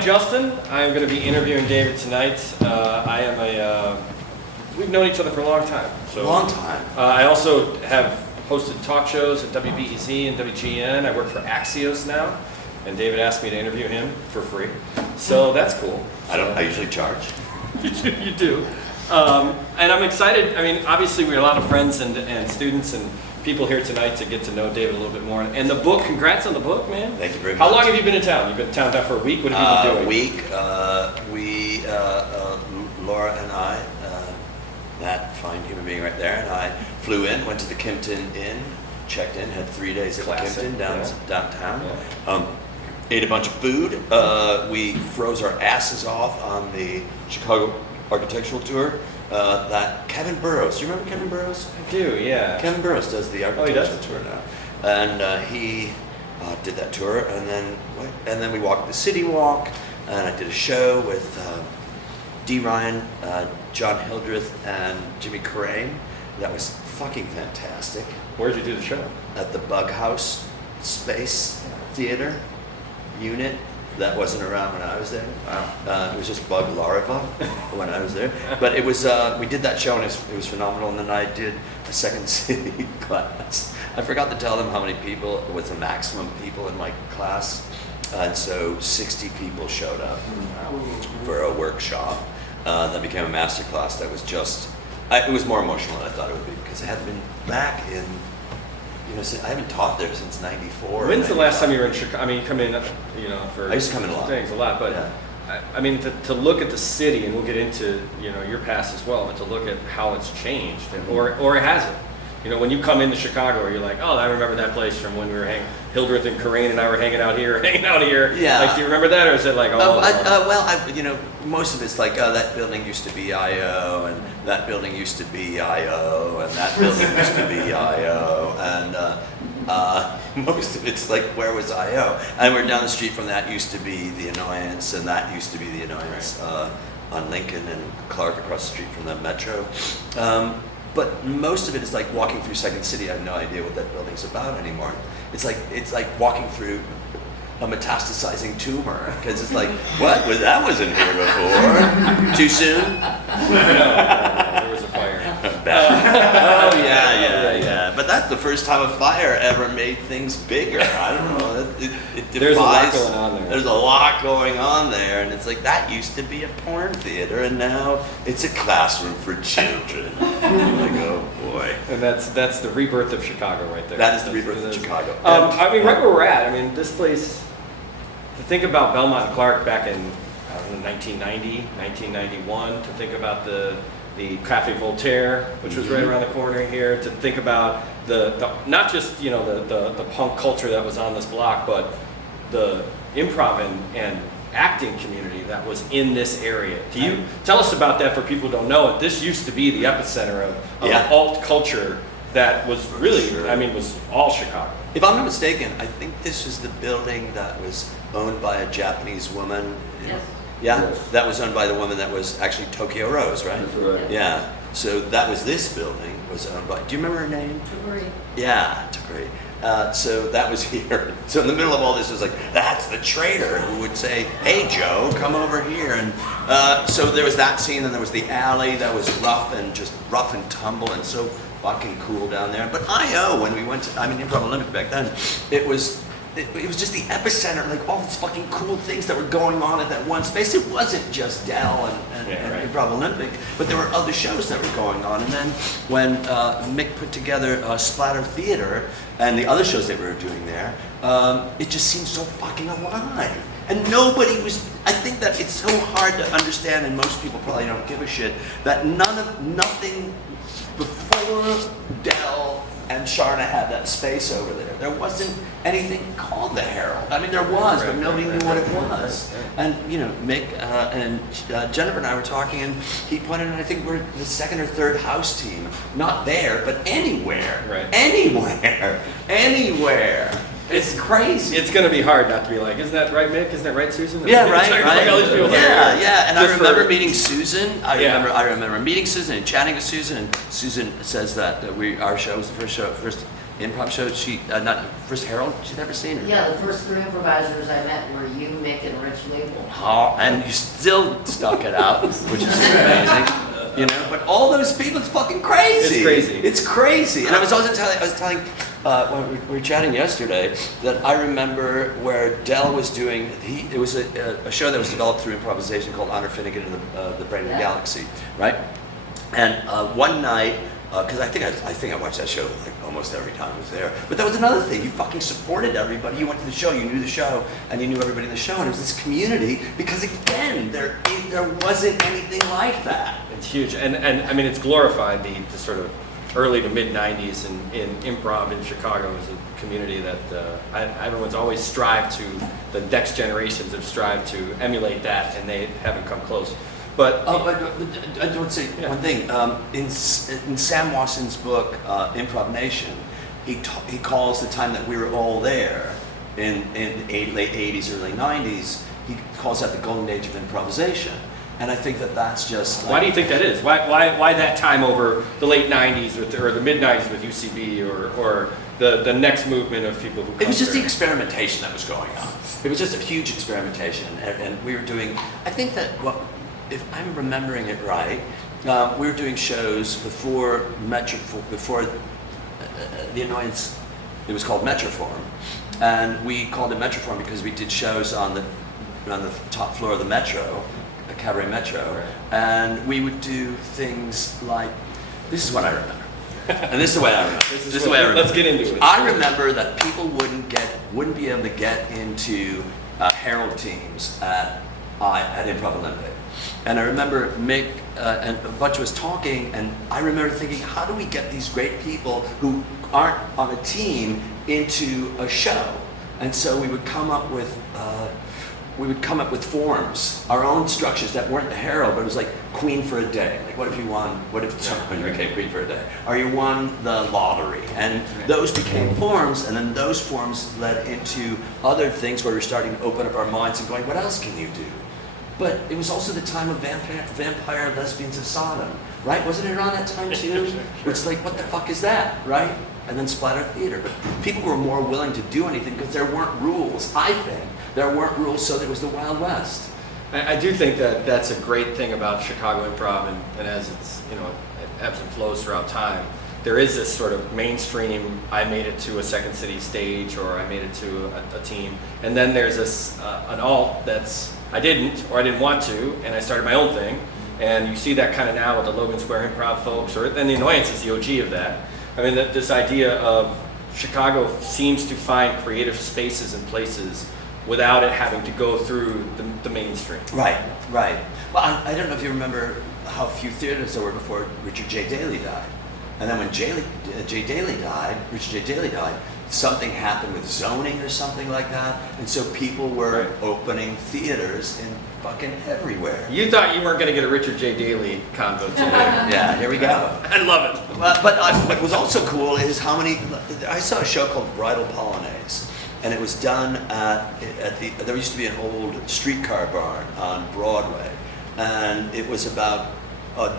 I'm Justin. I'm going to be interviewing David tonight. We've known each other for a long time. Long time. I also have hosted talk shows at WBEZ and WGN. I work for Axios now, and David asked me to interview him for free. So that's cool. I usually charge. You do. And I'm excited. I mean, obviously we're a lot of friends and students and people here tonight to get to know David a little bit more. And the book, congrats on the book, man. Thank you very much. How long have you been in town? You've been in town for a week? What have you been doing? A week. Laura and I, that fine human being right there, and I flew in, went to the Kimpton Inn, checked in, had 3 days at the Kimpton downtown. Yeah. Ate a bunch of food. We froze our asses off on the Chicago architectural tour. That Kevin Burrows, do you remember Kevin Burrows? I do, yeah. Kevin Burrows does the architectural tour now, and he did that tour, and then we walked the City Walk, and I did a show with D. Ryan, John Hildreth, and Jimmy Carrane. That was fucking fantastic. Where did you do the show? At the Bug House Space Theater unit. That wasn't around when I was there. It was just Bug Larva when I was there. But it was, we did that show and it was phenomenal. And then I did a Second City class. I forgot to tell them how many people, it was the maximum people in my class. And so 60 people showed up for a workshop. That became a master class that was just, it was more emotional than I thought it would be because I hadn't been back in, I haven't taught there since '94. When's the last time you were in Chicago? I mean, you come in, for I used to come in a lot. Things, a lot, but yeah. I mean, to look at the city, and we'll get into, your past as well, but to look at how it's changed, or it hasn't. When you come into Chicago, you're like, oh, I remember that place from when we were Hildreth and Carrane and I were hanging out here. Yeah. Like, do you remember that, or is it like, most of it's like, that building used to be I.O., and that building used to be I.O., and that building used to be I.O., and most of it's like, where was I.O.? And we're down the street from that used to be the Annoyance, and that used to be the Annoyance on Lincoln and Clark across the street from the Metro. But most of it is like walking through Second City. I have no idea what that building's about anymore. It's like walking through a metastasizing tumor because it's like, what? Well, that wasn't here before. Too soon? No, there was a fire. Oh yeah. But that's the first time a fire ever made things bigger. I don't know. It defies. There's a lot going on there. There's a lot going on there, and it's like that used to be a porn theater, and now it's a classroom for children. Like, oh boy. And that's the rebirth of Chicago right there. That is the rebirth of Chicago. Right where we're at, this place, to think about Belmont and Clark back in 1990, 1991, to think about the Cafe Voltaire, which was right around the corner here, to think about the not just the punk culture that was on this block, but the improv and acting community that was in this area. Do you tell us about that for people who don't know it? This used to be the epicenter of alt culture that was really, was all Chicago. If I'm not mistaken, I think this was the building that was owned by a Japanese woman. Yes. Yeah, Yes. that was owned by the woman that was actually Tokyo Rose, right? That's right. Yeah, so that was this building was owned by, do you remember her name? Tuguri. Yeah, Tuguri. So that was here. So in the middle of all this was like, that's the traitor who would say, hey Joe, come over here. And so there was that scene, and there was the alley that was rough and tumble and so fucking cool down there. But I.O., when we went to, Improv Olympic back then, it was just the epicenter, like all these fucking cool things that were going on at that one space. It wasn't just Dell and Improv Olympic, but there were other shows that were going on. And then when Mick put together Splatter Theater and the other shows that we were doing there, it just seemed so fucking alive. And nobody was, I think that it's so hard to understand, and most people probably don't give a shit, that nothing before Dell and Sharna had that space over there. There wasn't anything called the Herald. There was, but nobody knew what it was. And Mick and Jennifer and I were talking, and he pointed out, I think we're the second or third house team. Not there, but anywhere. Right. Anywhere. It's crazy. It's going to be hard not to be like, isn't that right, Mick? Isn't that right, Susan? Yeah, right. Like all these people Yeah. And I Just remember for- meeting Susan. I remember meeting Susan and chatting with Susan. And Susan says that our show was the first improv show not first Harold she'd ever seen? Or? Yeah, the first 3 improvisers I met were you, Mick, and Rich Label. Oh, and you still stuck it out, which is amazing. You know, but all those people, it's fucking crazy. It's crazy. It's crazy. And I was telling when we were chatting yesterday that I remember where Del was doing. It was a show that was developed through improvisation called Honor Finnegan and the Brain of the Galaxy, right? And one night, because I think I watched that show like almost every time I was there. But that was another thing. You fucking supported everybody. You went to the show. You knew the show, and you knew everybody in the show. And it was this community because again, there wasn't anything like that. It's huge, and I mean, it's glorified the sort of early to mid '90s in improv in Chicago as a community that everyone's always strived to. The next generations have strived to emulate that, and they haven't come close. But I want to say one thing. In Sam Wasson's book, Improv Nation, he calls the time that we were all there in late 80s, early 90s, he calls that the golden age of improvisation. And I think that's just like, why do you think that is? Why that time over the late 90s or the mid 90s with UCB or the next movement of people who come it was just there? the experimentation that was going on. It was just a huge experimentation, and we were doing. I think that if I'm remembering it right, we were doing shows before the Annoyance. It was called Metroform, and we called it Metroform because we did shows on the top floor of the Metro, the Cabaret Metro, right. And we would do things like. This is what I remember, and this is the way I remember. This is the way I remember. Let's get into it. I remember that people wouldn't be able to get into Herald teams at Improv Olympic. And I remember Mick and a bunch of us talking, and I remember thinking, how do we get these great people who aren't on a team into a show? And so we would come up with forms, our own structures that weren't the Herald, but it was like Queen for a day. Like, what if you became Queen for a day? Or you won the lottery. And those became forms, and then those forms led into other things where we're starting to open up our minds and going, what else can you do? But it was also the time of vampire lesbians of Sodom, right? Wasn't it around that time too? It's like, what the fuck is that, right? And then splatter theater. But people were more willing to do anything because there weren't rules, I think. There weren't rules, so there was the Wild West. I do think that that's a great thing about Chicago improv, and as it's, it ebbs and flows throughout time, there is this sort of mainstream, I made it to a Second City stage, or I made it to a team, and then there's this an alt that's I didn't want to, and I started my own thing, and you see that kind of now with the Logan Square improv folks, and the Annoyance is the OG of that. I mean, this idea of Chicago seems to find creative spaces and places without it having to go through the mainstream. Right. Well, I don't know if you remember how few theaters there were before Richard J. Daley died. And then when Richard J. Daley died, something happened with zoning or something like that, and so people were opening theaters in fucking everywhere. You thought you weren't going to get a Richard J. Daley convo today. Yeah, here we go. I love it. But what was also cool is how many. I saw a show called Bridal Polonaise, and it was done there used to be an old streetcar barn on Broadway, and it was about a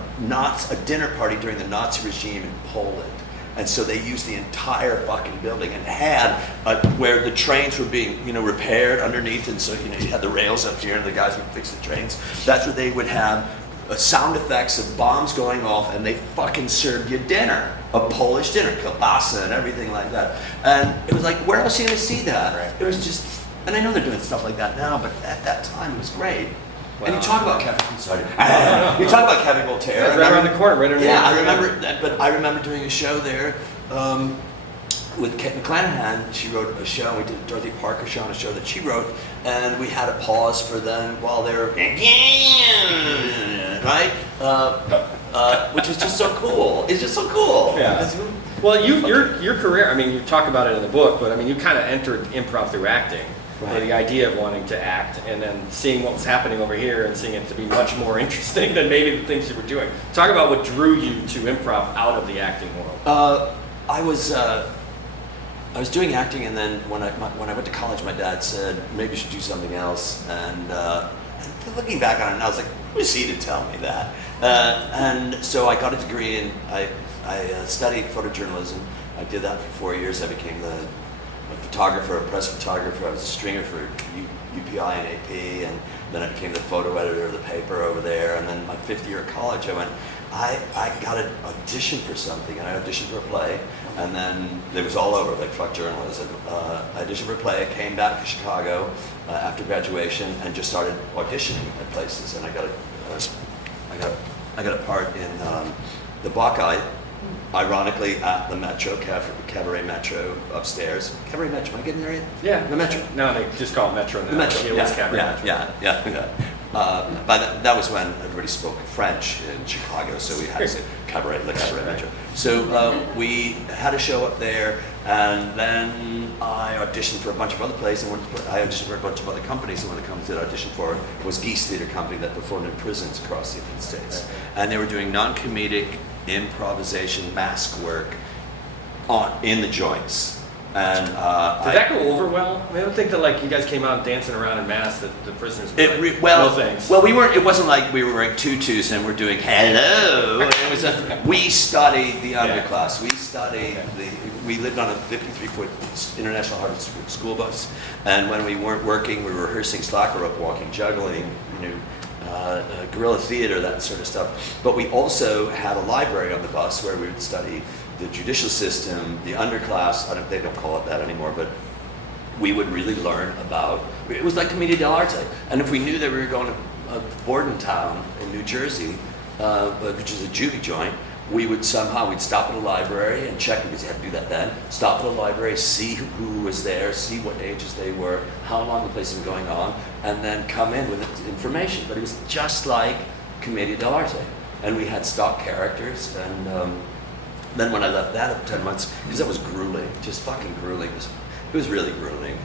dinner party during the Nazi regime in Poland. And so they used the entire fucking building and had where the trains were being, repaired underneath, and so you had the rails up here and the guys would fix the trains. That's where they would have sound effects of bombs going off, and they fucking served you dinner, a Polish dinner, kielbasa and everything like that. And it was like, where else are you gonna see that? Right. It was just, and I know they're doing stuff like that now, but at that time it was great. Wow. And you talk about Cafe. Sorry. You talk about Cafe Voltaire. Yeah, right around the corner, right around. Yeah, I remember that. But I remember doing a show there with Kate McClanahan. She wrote a show. We did a Dorothy Parker show on a show that she wrote, and we had a pause for them while they were right, which was just so cool. It's just so cool. Yeah. Well, your career. I mean, you talk about it in the book, but I mean, you kind of entered improv through acting. Right. The idea of wanting to act, and then seeing what was happening over here and seeing it to be much more interesting than maybe the things you were doing. Talk about what drew you to improv out of the acting world. I was doing acting, and then when I went to college, my dad said maybe you should do something else. And looking back on it, I was like, who is he to tell me that? And so I got a degree, and I studied photojournalism, I did that for 4 years. I became a photographer, a press photographer. I was a stringer for UPI and AP, and then I became the photo editor of the paper over there. And then my 5th year of college, I went, I got an audition for something, and I auditioned for a play, and then it was all over, like fuck journalism. I auditioned for a play, I came back to Chicago after graduation, and just started auditioning at places, and I got a part in the Buckeye, ironically at the Metro, Cabaret Metro upstairs. Cabaret Metro, am I getting there yet? Yeah. The Metro. No, they just call it Metro now. The Metro, It was Cabaret Metro. yeah. But that was when everybody spoke French in Chicago, so we had to say Cabaret, the Cabaret Metro. So we had a show up there, and then I auditioned for a bunch of other places. I auditioned for a bunch of other companies, and one of the companies that I auditioned for was Geese Theater Company that performed in prisons across the United States. And they were doing non-comedic improvisation mask work in the joints. And did that go over well? I mean, I don't think that like you guys came out dancing around in masks that the prisoners were no thanks. Well, we weren't. It wasn't like we were wearing tutus and we're doing hello. It was we studied the underclass. We studied we lived on a 53-foot International Harvard School bus, and when we weren't working, we were rehearsing slacker rope walking, juggling, guerrilla theater, that sort of stuff. But we also had a library on the bus where we would study the judicial system, the underclass. They don't call it that anymore, but we would really learn about. It was like Commedia dell'arte, and if we knew that we were going to Bordentown in New Jersey, which is a juvie joint, we'd stop at a library and check, because you had to do that then. Stop at a library, see who was there, see what ages they were, how long the place was going on, and then come in with information. But it was just like Commedia dell'arte, and we had stock characters. And then when I left that after 10 months, because that was grueling, just fucking grueling. It was really grueling.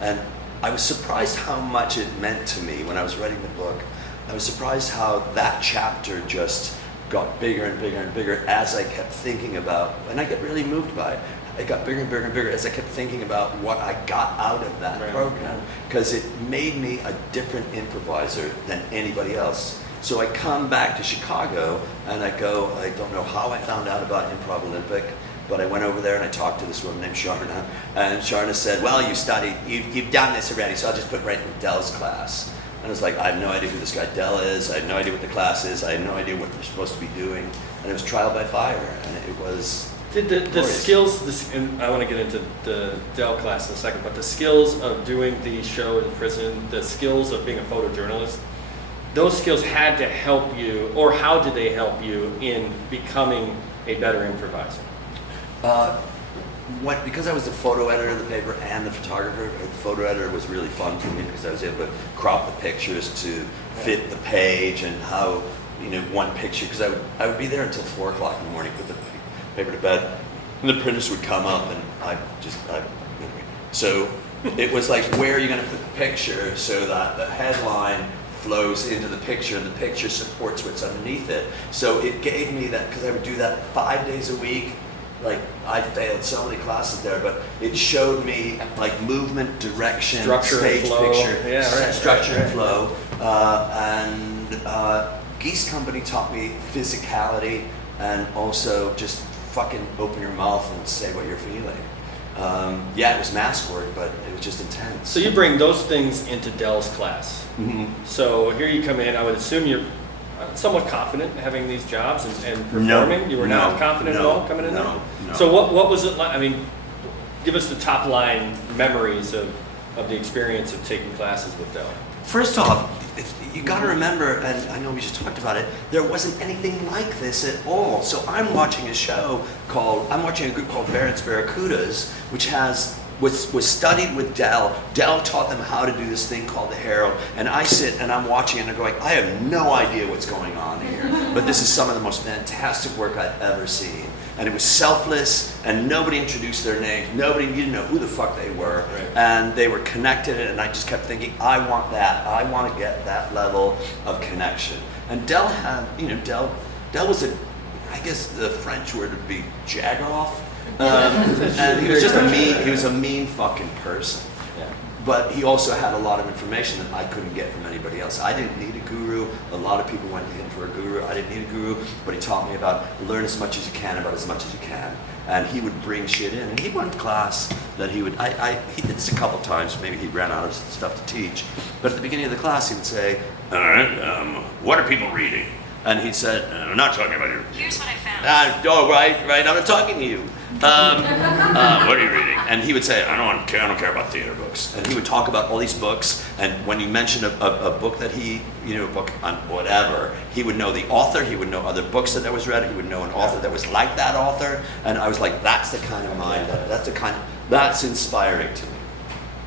And I was surprised how much it meant to me when I was writing the book. I was surprised how that chapter just got bigger and bigger and bigger as I kept thinking about, and I get really moved by it. It got bigger and bigger and bigger as I kept thinking about what I got out of that program, because it made me a different improviser than anybody else. So I come back to Chicago and I don't know how I found out about Improv Olympic, but I went over there and I talked to this woman named Sharna, and Sharna said, well, you've done this already, so I'll just put right in Dell's class. And I was like, I have no idea who this guy Dell is, I have no idea what the class is, I have no idea what they're supposed to be doing, and it was trial by fire, and it was Did the skills, and I want to get into the Dell class in a second, but the skills of doing the show in prison, the skills of being a photojournalist, those skills had to help you, or how did they help you in becoming a better improviser? Because I was the photo editor of the paper and the photographer, the photo editor was really fun for me because I was able to crop the pictures to fit the page, and how, one picture, because I would be there until 4 o'clock in the morning, put the paper to bed, and the printers would come up, and so it was like, where are you going to put the picture so that the headline flows into the picture and the picture supports what's underneath it. So it gave me that, because I would do that 5 days a week. Like, I failed so many classes there, but it showed me like movement, direction, structure, stage and flow. picture, structure and flow. And Geese Company taught me physicality, and also just fucking open your mouth and say what you're feeling. It was mask work, but it was just intense. So you bring those things into Dell's class. Mm-hmm. So here you come in, I would assume you're somewhat confident having these jobs and performing. You were not confident at all coming in there? No. So what was it like? I mean, give us the top line memories of the experience of taking classes with Dell. First off, you got to remember, and I know we just talked about it, there wasn't anything like this at all. So I'm watching a group called Barrett's Barracudas, which was studied with Dell. Dell taught them how to do this thing called the Herald, and I sit and I'm watching and I'm going, I have no idea what's going on here, but this is some of the most fantastic work I've ever seen. And it was selfless, and nobody introduced their names. You didn't know who the fuck they were, and they were connected, and I just kept thinking, I want that. I want to get that level of connection. And Dell had, Dell was I guess the French word would be jagoff. And he was just a mean fucking person. Yeah. But he also had a lot of information that I couldn't get from anybody else. I didn't need a guru. guru. A lot of people went to him for a guru. I didn't need a guru, but he taught me about learn as much as you can about as much as you can. And he would bring shit in. And he went to class that he would, he did this a couple times, maybe he ran out of stuff to teach. But at the beginning of the class, he would say, all right, what are people reading? And he said, I'm not talking about you. Here's what I found. Oh, right, I'm not talking to you. What are you reading? And he would say, I don't care about theater books. And he would talk about all these books, and when you mentioned a book that he, a book on whatever, he would know the author, he would know other books that was read, he would know an author that was like that author, and I was like, that's the kind of mind, that's inspiring to me.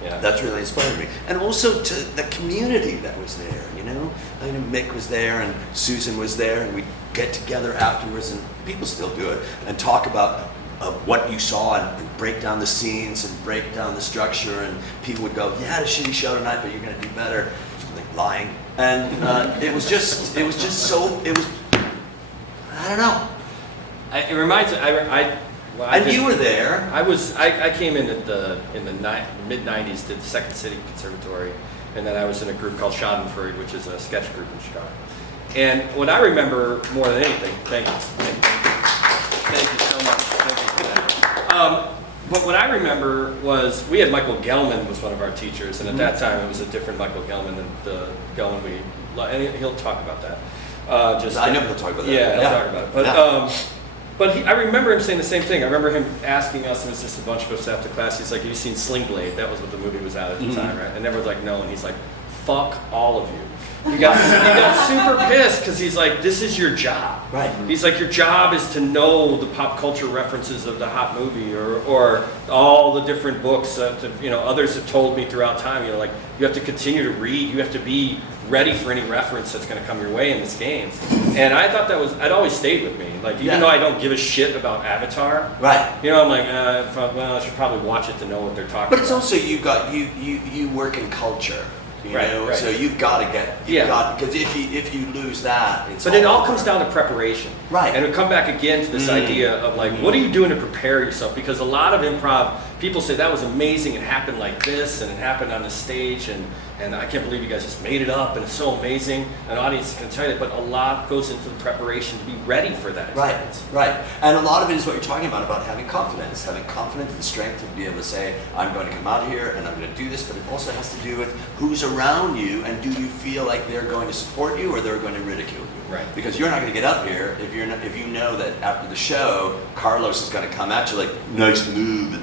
Yeah. That's really inspired me. And also to the community that was there, I know Mick was there and Susan was there, and we'd get together afterwards, and people still do it, and talk about what you saw and break down the scenes and break down the structure, and people would go, yeah, the shitty show tonight, but you're going to do better. Like lying. And it was just so, I don't know. It reminds me, you were there. I came in in the mid '90s, did the Second City Conservatory, and then I was in a group called Schadenfreude, which is a sketch group in Chicago. And what I remember more than anything, thank you so much, thank you for that. But what I remember was we had Michael Gelman was one of our teachers, and at that time it was a different Michael Gelman than the Gelman and he'll talk about that. I know he'll talk about that. Yeah, he'll talk about it. But I remember him saying the same thing. I remember him asking us, and it was just a bunch of us after class, he's like, have you seen Sling Blade? That was what the movie was at the time, right? And everyone's like, no, and he's like, fuck all of you. He got super pissed because he's like, this is your job. Right. He's like, your job is to know the pop culture references of the hot movie or all the different books that others have told me throughout time. Like, you have to continue to read. You have to be ready for any reference that's going to come your way in this game. And I thought that always stayed with me. Like, even though I don't give a shit about Avatar, right? I'm like, I should probably watch it to know what they're talking about. But it's also you work in culture. Right. So you've got to because if you lose that, it's. But it all comes down to preparation, right? And we come back again to this idea of like, what are you doing to prepare yourself? Because a lot of improv, people say that was amazing. It happened like this, and it happened on the stage, and I can't believe you guys just made it up, and it's so amazing. An audience can tell you, but a lot goes into the preparation to be ready for that experience. Right. And a lot of it is what you're talking about having confidence and strength to be able to say, I'm going to come out here and I'm going to do this. But it also has to do with who's around you, and do you feel like they're going to support you or they're going to ridicule you? Right. Because you're not going to get up here if you know that after the show, Carlos is going to come at you like, nice move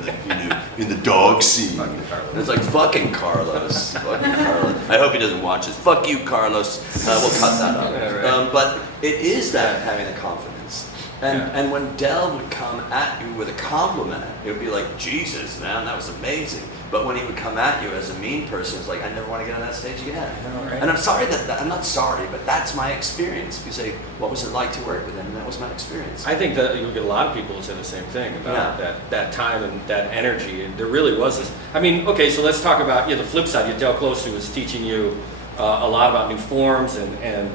in the dog scene. And it's like, fucking Carlos. I hope he doesn't watch this. Fuck you, Carlos. We'll cut that out. Yeah, right. But it is that having the confidence. And when Del would come at you with a compliment, it would be like, Jesus, man, that was amazing. But when he would come at you as a mean person, it's like, I never want to get on that stage again. Right. And I'm sorry I'm not sorry, but that's my experience. You say, what was it like to work with him? And that was my experience. I think that you'll get a lot of people who say the same thing about that time and that energy. And there really was this. I mean, okay, so let's talk about the flip side. You had Del Close, who was teaching you a lot about new forms and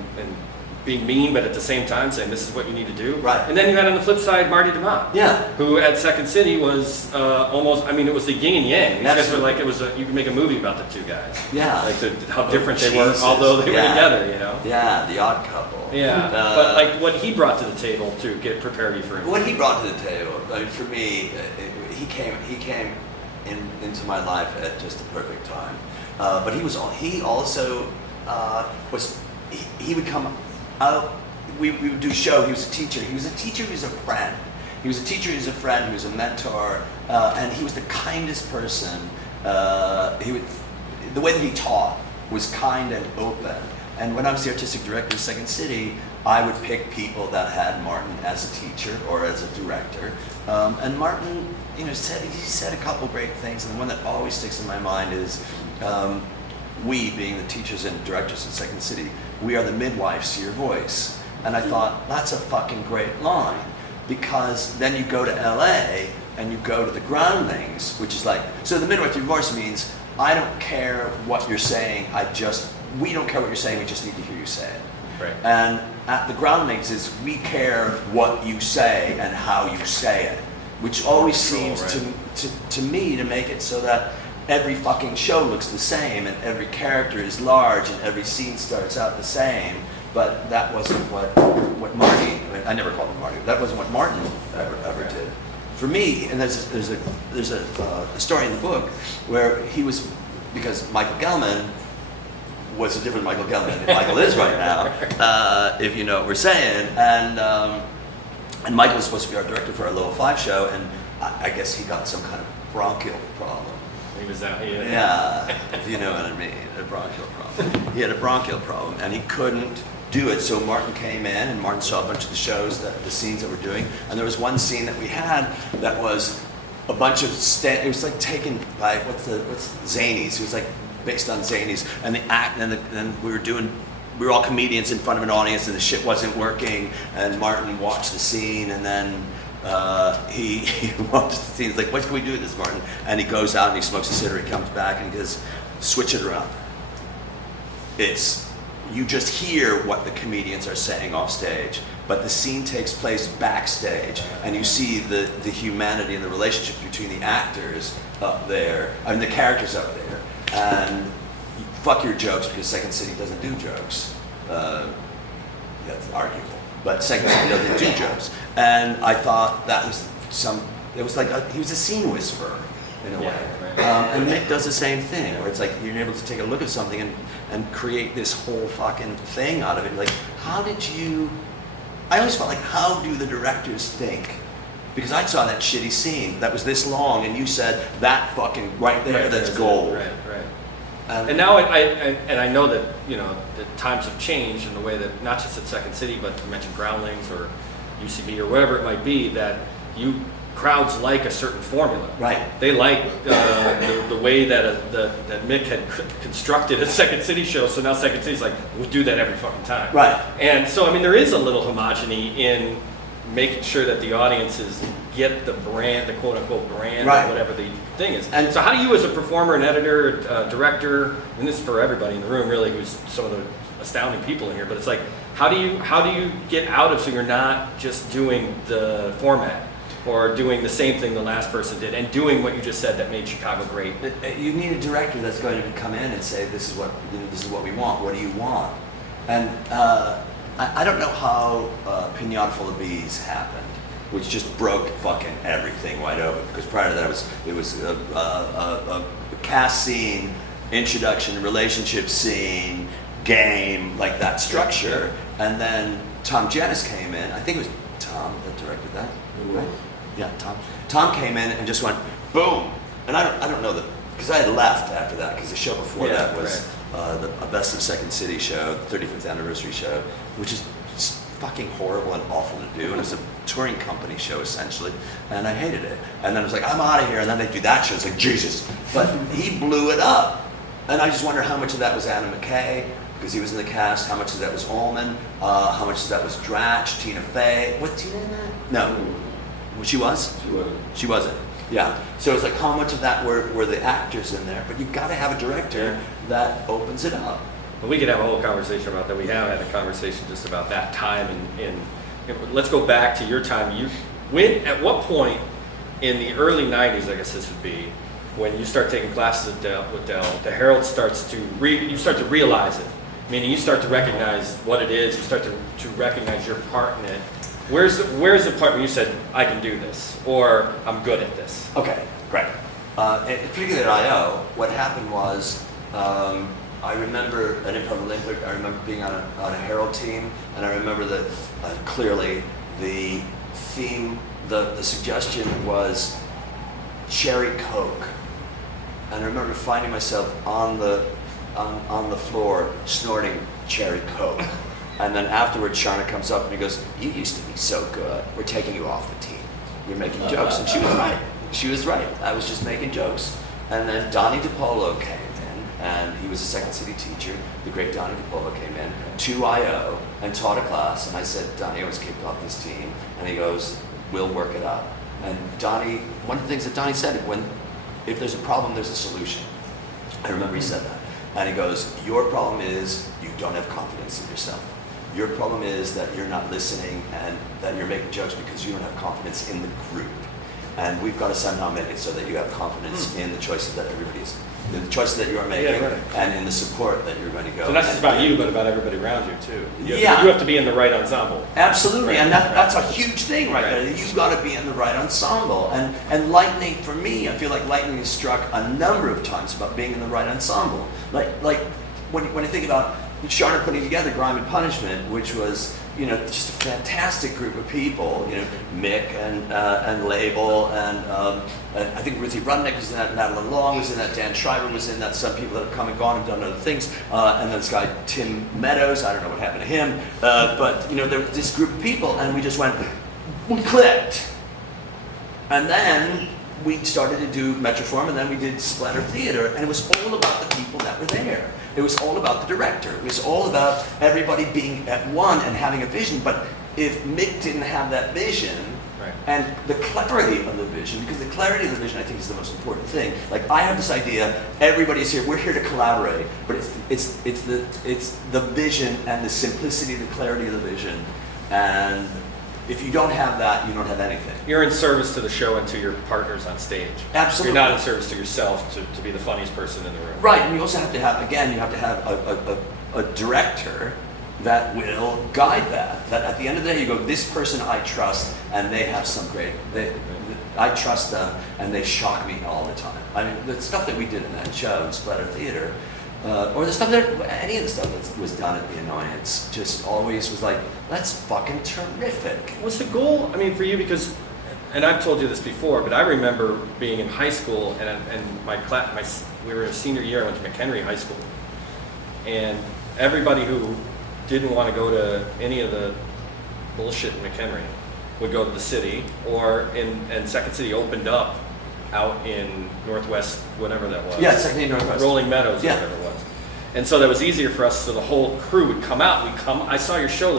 being mean, but at the same time saying this is what you need to do. Right. And then you had on the flip side Marty DeMott. Yeah. Who at Second City was almost, it was the yin and yang. These guys were like, you could make a movie about the two guys. Yeah. Like how different they were, although they were together, Yeah, the odd couple. Yeah. But like what he brought to the table to prepare you for it. What he brought to the table, for me, he came into my life at just the perfect time. But he also would come out. We would do show. He was a teacher. He was a teacher. He was a friend. He was a teacher. He was a friend. He was a mentor, and he was the kindest person. The way that he taught was kind and open. And when I was the artistic director of Second City, I would pick people that had Martin as a teacher or as a director. And Martin, said a couple great things, and the one that always sticks in my mind is, we, being the teachers and directors in Second City, we are the midwives to your voice. And I thought, that's a fucking great line, because then you go to LA and you go to the groundlings, which is like, so the midwife to your voice means, I don't care what you're saying, we don't care what you're saying, we just need to hear you say it. Right. And at the groundlings is, we care what you say and how you say it, which always seems to me to make it so that every fucking show looks the same, and every character is large, and every scene starts out the same. But that wasn't what Marty. I never called him Marty. That wasn't what Martin ever did. For me, and there's a story in the book where he was, because Michael Gelman was a different Michael Gelman than Michael is right now, if you know what we're saying. And Michael was supposed to be our director for our Level 5 show, and I guess he got some kind of bronchial problem. He was out here. Yeah, if you know what I mean, a bronchial problem. He had a bronchial problem, and he couldn't do it. So Martin came in, and Martin saw a bunch of the shows, the scenes that we're doing, and there was one scene that we had that was a bunch of it was like taken by what's Zanies. It was like based on Zanies, and the act, and then we were all comedians in front of an audience, and the shit wasn't working. And Martin watched the scene, and then he watched the scene. He's like, "What can we do with this, Martin?" And he goes out and he smokes a cigarette. He comes back and he goes, "Switch it around. You just hear what the comedians are saying off stage, but the scene takes place backstage, and you see the humanity and the relationship between the actors up there, I mean the characters up there, and fuck your jokes because Second City doesn't do jokes. That's arguable, but Second City doesn't do jokes. And I thought that was it was like he was a scene whisperer in a way. And Nick does the same thing, where it's like you're able to take a look at something and create this whole fucking thing out of it. Like, I always felt like, how do the directors think? Because I saw that shitty scene that was this long, and you said, that fucking right there, that's gold. Right. And now I know that, the times have changed in the way that, not just at Second City, but you mentioned Groundlings or UCB or whatever it might be, that crowds like a certain formula. Right. They like the way that Mick had constructed a Second City show, so now Second City's like, we'll do that every fucking time. Right. And so, I mean, there is a little homogeny in making sure that the audiences get the brand, the quote-unquote brand, right, or whatever the thing is. And so how do you, as a performer, an editor, director, and this is for everybody in the room, really, who's some of the astounding people in here, but it's like, how do you get out of, so you're not just doing the format, or doing the same thing the last person did, and doing what you just said that made Chicago great? You need a director that's going to come in and say, this is what we want. What do you want? And I don't know how Pinyon Full of Bees happened, which just broke fucking everything wide open. Because prior to that, it was a cast scene, introduction, relationship scene, game, like that structure. And then Tom Janis came in. I think it was Tom that directed that, right? Yeah, Tom. Tom came in and just went boom. And I don't know that, because I had left after that, because the show before that was the Best of Second City show, the 35th anniversary show, which is just fucking horrible and awful to do. And it was a touring company show essentially, and I hated it. And then I was like, I'm out of here. And then they do that show. It's like, Jesus. But he blew it up. And I just wonder how much of that was Adam McKay, because he was in the cast. How much of that was Ullman? How much of that was Dratch, Tina Fey? Was Tina in that? No. She was? She wasn't. Yeah. So it's like, how much of that were the actors in there? But you've got to have a director that opens it up. Well, we could have a whole conversation about that. We have had a conversation just about that time. And let's go back to your time. At what point in the early 90s, I guess this would be, when you start taking classes with Del, the Herald starts you start to realize it. Meaning you start to recognize what it is. You start to recognize your part in it. Where's the part where you said, I can do this, or I'm good at this? Okay, great. Particularly at I.O., what happened was, I remember at Improv Olympic, I remember being on a Herald team, and I remember that clearly the theme, the suggestion was cherry Coke. And I remember finding myself on the floor snorting cherry Coke. And then afterwards, Sharna comes up and he goes, you used to be so good. We're taking you off the team. You're making jokes. And she was right. She was right. I was just making jokes. And then Donnie DiPolo came in, and he was a Second City teacher. The great Donnie DiPolo came in to I.O. and taught a class. And I said, Donnie, I was kicked off this team. And he goes, we'll work it out. And Donnie, one of the things that Donnie said, if there's a problem, there's a solution. I remember he said that. And he goes, your problem is you don't have confidence in yourself. Your problem is that you're not listening and that you're making jokes because you don't have confidence in the group. and we've got to somehow make it so that you have confidence in the choices that everybody's, the choices that you are making, and in the support that you're going to go. So not just about you, but about everybody around you too. You have to be in the right ensemble. Absolutely, and that's a huge thing right there. You've got to be in the right ensemble. And lightning, for me, I feel like lightning has struck a number of times about being in the right ensemble. Like when you think about Sharner putting together Grime and Punishment, which was, just a fantastic group of people, Mick and Label, and I think Ruthie Rudnick was in that, Madeline Long was in that, Dan Schreiber was in that, some people that have come and gone and done other things, and then this guy Tim Meadows, I don't know what happened to him, but there was this group of people, and we just we clicked. And then we started to do Metroform, and then we did Splatter Theater, and it was all about the people that were there. It was all about the director. It was all about everybody being at one and having a vision. But if Mick didn't have that vision, and the clarity of the vision, because the clarity of the vision I think is the most important thing. Like, I have this idea, everybody's here, we're here to collaborate, but it's the vision and the simplicity, the clarity of the vision. And if you don't have that, you don't have anything. You're in service to the show and to your partners on stage. Absolutely. You're not in service to yourself to be the funniest person in the room. Right, and you also have to have, again, you have to have a director that will guide that. That at the end of the day, you go, this person I trust, and they have some great, I trust them, and they shock me all the time. I mean, the stuff that we did in that show, in Splatter Theater, or the stuff any of the stuff that was done at the Annoyance, just always was like, that's fucking terrific. What's the goal? I mean, for you, because, and I've told you this before, but I remember being in high school, and we were in senior year. I went to McHenry High School, and everybody who didn't want to go to any of the bullshit in McHenry would go to the city, and Second City opened up out in Northwest, whatever that was. Yeah, Second City Northwest. Rolling Meadows, or whatever it was. And so that was easier for us, so the whole crew would come out. I saw your show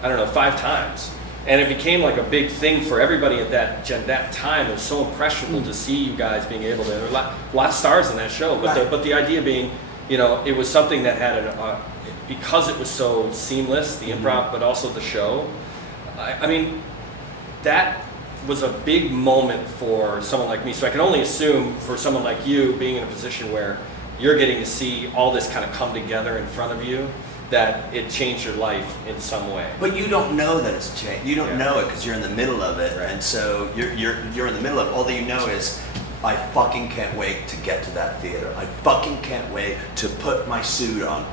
5 times. And it became like a big thing for everybody at that time. It was so impressionable to see you guys being able to, there were a lot of stars in that show, but the idea being, it was something that had because it was so seamless, the improv, but also the show. I mean, that was a big moment for someone like me. So I can only assume for someone like you being in a position where you're getting to see all this kind of come together in front of you, that it changed your life in some way. But you don't know that it's changed. You don't know it because you're in the middle of it, and so you're in the middle of it. All that you know is, I fucking can't wait to get to that theater. I fucking can't wait to put my suit on.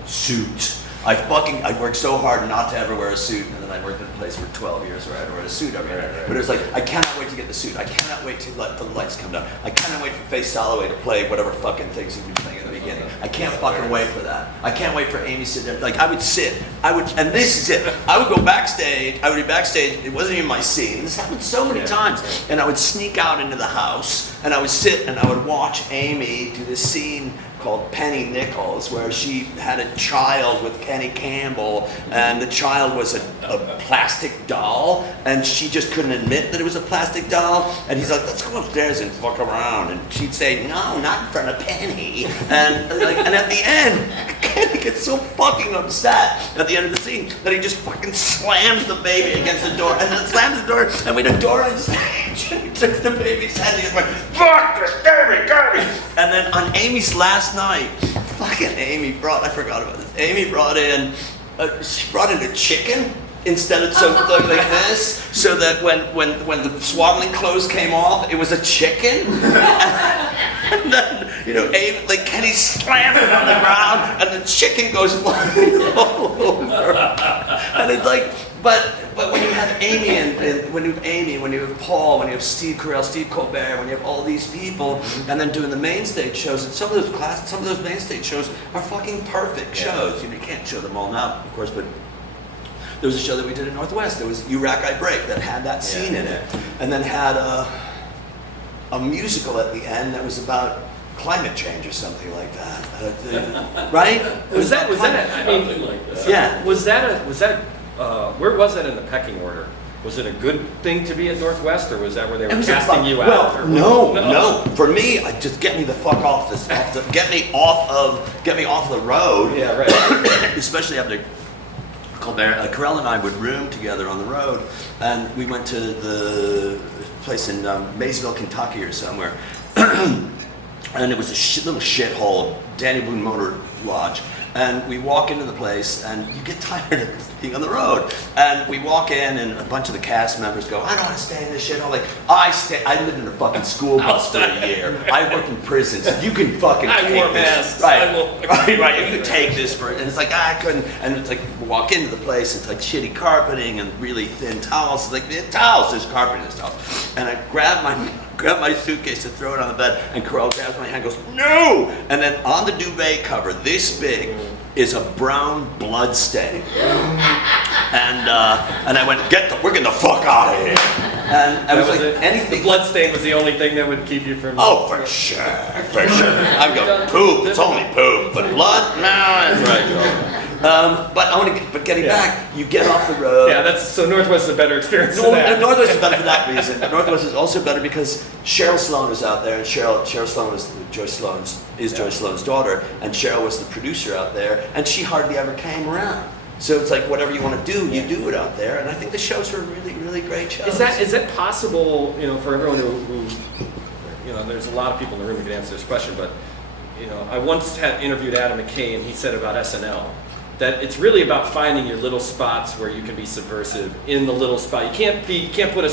I worked so hard not to ever wear a suit, and then I worked in a place for 12 years where I had to wear a suit every day. But it was like, I cannot wait to get the suit. I cannot wait to let the lights come down. I cannot wait for Faye Soloway to play whatever fucking things he'd be playing in the beginning. I can't fucking wait for that. I can't wait for Amy to sit there. Like, and this is it. I would go backstage, I would be backstage, it wasn't even my scene. This happened so many times. And I would sneak out into the house, and I would sit and I would watch Amy do this scene called Penny Nichols, where she had a child with Kenny Campbell, and the child was a plastic doll, and she just couldn't admit that it was a plastic doll, and he's like, let's go upstairs and fuck around, and she'd say, no, not in front of Penny, and at the end, Kenny gets so fucking upset at the end of the scene that he just fucking slams the baby against the door, and then slams the door, and we had a door on stage, and he took the baby's head, and he just went, fuck this, Gary! And then on Amy's last night, fucking Amy brought in, she brought in a chicken instead of like this, so that when the swaddling clothes came off, it was a chicken. And then, Amy, like Kenny slammed it on the ground, and the chicken goes flying all over. And it's like, but when you have Amy and when you have Paul, when you have Steve Carell, Steve Colbert, when you have all these people, and then doing the main stage shows, and some of those main stage shows are fucking perfect shows. You can't show them all now, of course, but there was a show that we did in Northwest. There was You Rack, I Break that had that scene in it, and then had a musical at the end that was about climate change or something like that. Right? Was that? I mean, Something like that. yeah. Was that? Where was that in the pecking order? Was it a good thing to be at Northwest, or was that where they were casting you out? Or No. For me, just get me the fuck off this. Get me off of the road. Yeah, right. Especially after Carell and I would room together on the road, and we went to the place in Maysville, Kentucky or somewhere, and it was a little shithole, Danny Boone Motor Lodge. And we walk into the place, and you get tired of being on the road. And we walk in, and a bunch of the cast members go, "I don't want to stay in this shit." I'm like, I lived in a fucking school bus for a year. I worked in prisons. You can fucking take wore this. masks. Right. You can take this for, and it's like, I couldn't. And it's like, walk into the place, it's like shitty carpeting and really thin towels. It's like, towels, there's carpeting and stuff. And I grab my suitcase to throw it on the bed, and Carell grabs my hand and goes, "No!" And then on the duvet cover, this big, is a brown blood stain. And I went, we're getting the fuck out of here. And I was like, anything. The blood stain was the only thing that would keep you from. Oh, for sure. I'd go, poop, it's only poop, but blood? No, that's right, Joe. But getting back, you get off the road. Yeah, so Northwest is a better experience than that. Northwest is better for that reason. Northwest is also better because Cheryl Sloan was out there, and Cheryl Sloan was Joyce Sloan's daughter, and Cheryl was the producer out there, and she hardly ever came around. So it's like, whatever you want to do, you do it out there, and I think the shows were really, really great shows. Is that possible? For everyone who there's a lot of people in the room who can answer this question, but I once had interviewed Adam McKay, and he said about SNL that it's really about finding your little spots where you can be subversive in the little spot. You can't put a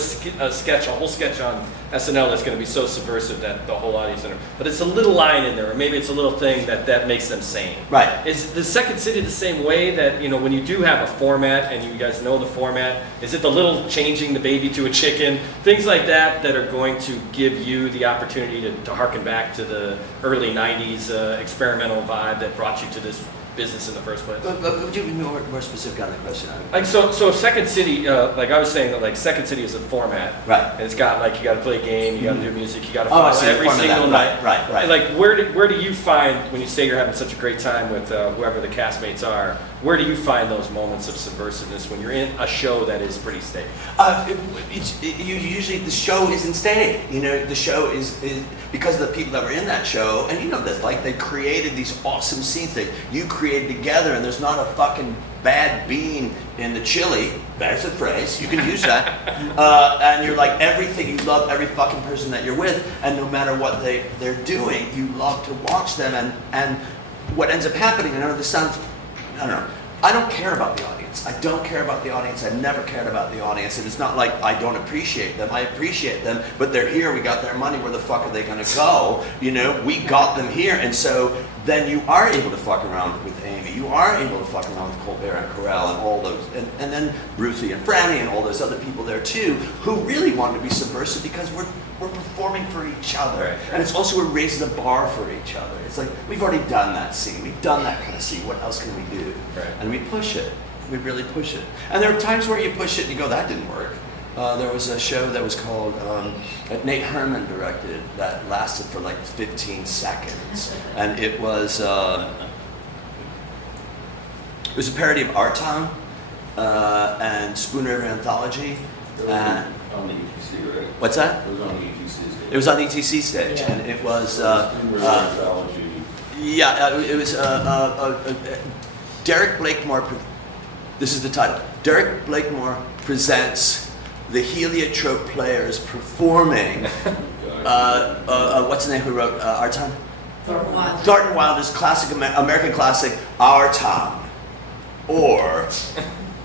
whole sketch on SNL that's going to be so subversive that the whole audience. But it's a little line in there, or maybe it's a little thing that makes them sane. Right. Is the Second City the same way that when you do have a format and you guys know the format? Is it the little changing the baby to a chicken, things like that are going to give you the opportunity to harken back to the early '90s experimental vibe that brought you to this business in the first place? But would you be more specific on the question? So Second City, like I was saying, that like Second City is a format, right? And it's got like you got to play a game, you got to do music, you got to follow every single night, right. Like where do you find when you say you're having such a great time with whoever the castmates are? Where do you find those moments of subversiveness when you're in a show that is pretty stable? Usually the show isn't staying. The show is because of the people that were in that show, and that like they created these awesome scenes that you created together, and there's not a fucking bad bean in the chili. There's a phrase, you can use that. And you're like everything, you love every fucking person that you're with, and no matter what they're doing, you love to watch them. And what ends up happening, I know this sounds, I don't know, I don't care about the audience. I don't care about the audience. I've never cared about the audience. And it's not like I don't appreciate them. I appreciate them, but they're here. We got their money. Where the fuck are they going to go? We got them here. And so then you are able to fuck around with Amy. You are able to fuck around with Colbert and Carell and all those. And then Ruthie and Franny and all those other people there too, who really want to be subversive because we're performing for each other. Right. And it's also we're raising the bar for each other. It's like, we've already done that scene. We've done that kind of scene. What else can we do? Right. And we push it. We really push it. And there are times where you push it and you go, that didn't work. There was a show that was called, that Nate Herman directed, that lasted for like 15 seconds. And it was a parody of Our Town and Spoon River Anthology. On the ETC, right? What's that? It was on the ETC stage. It was on the ETC stage, and it was Anthology. it was Derek Blakemore. This is the title. Derek Blakemore presents the Heliotrope Players performing. What's the name who wrote Our Town? Thornton Wilder's classic American classic Our Town, or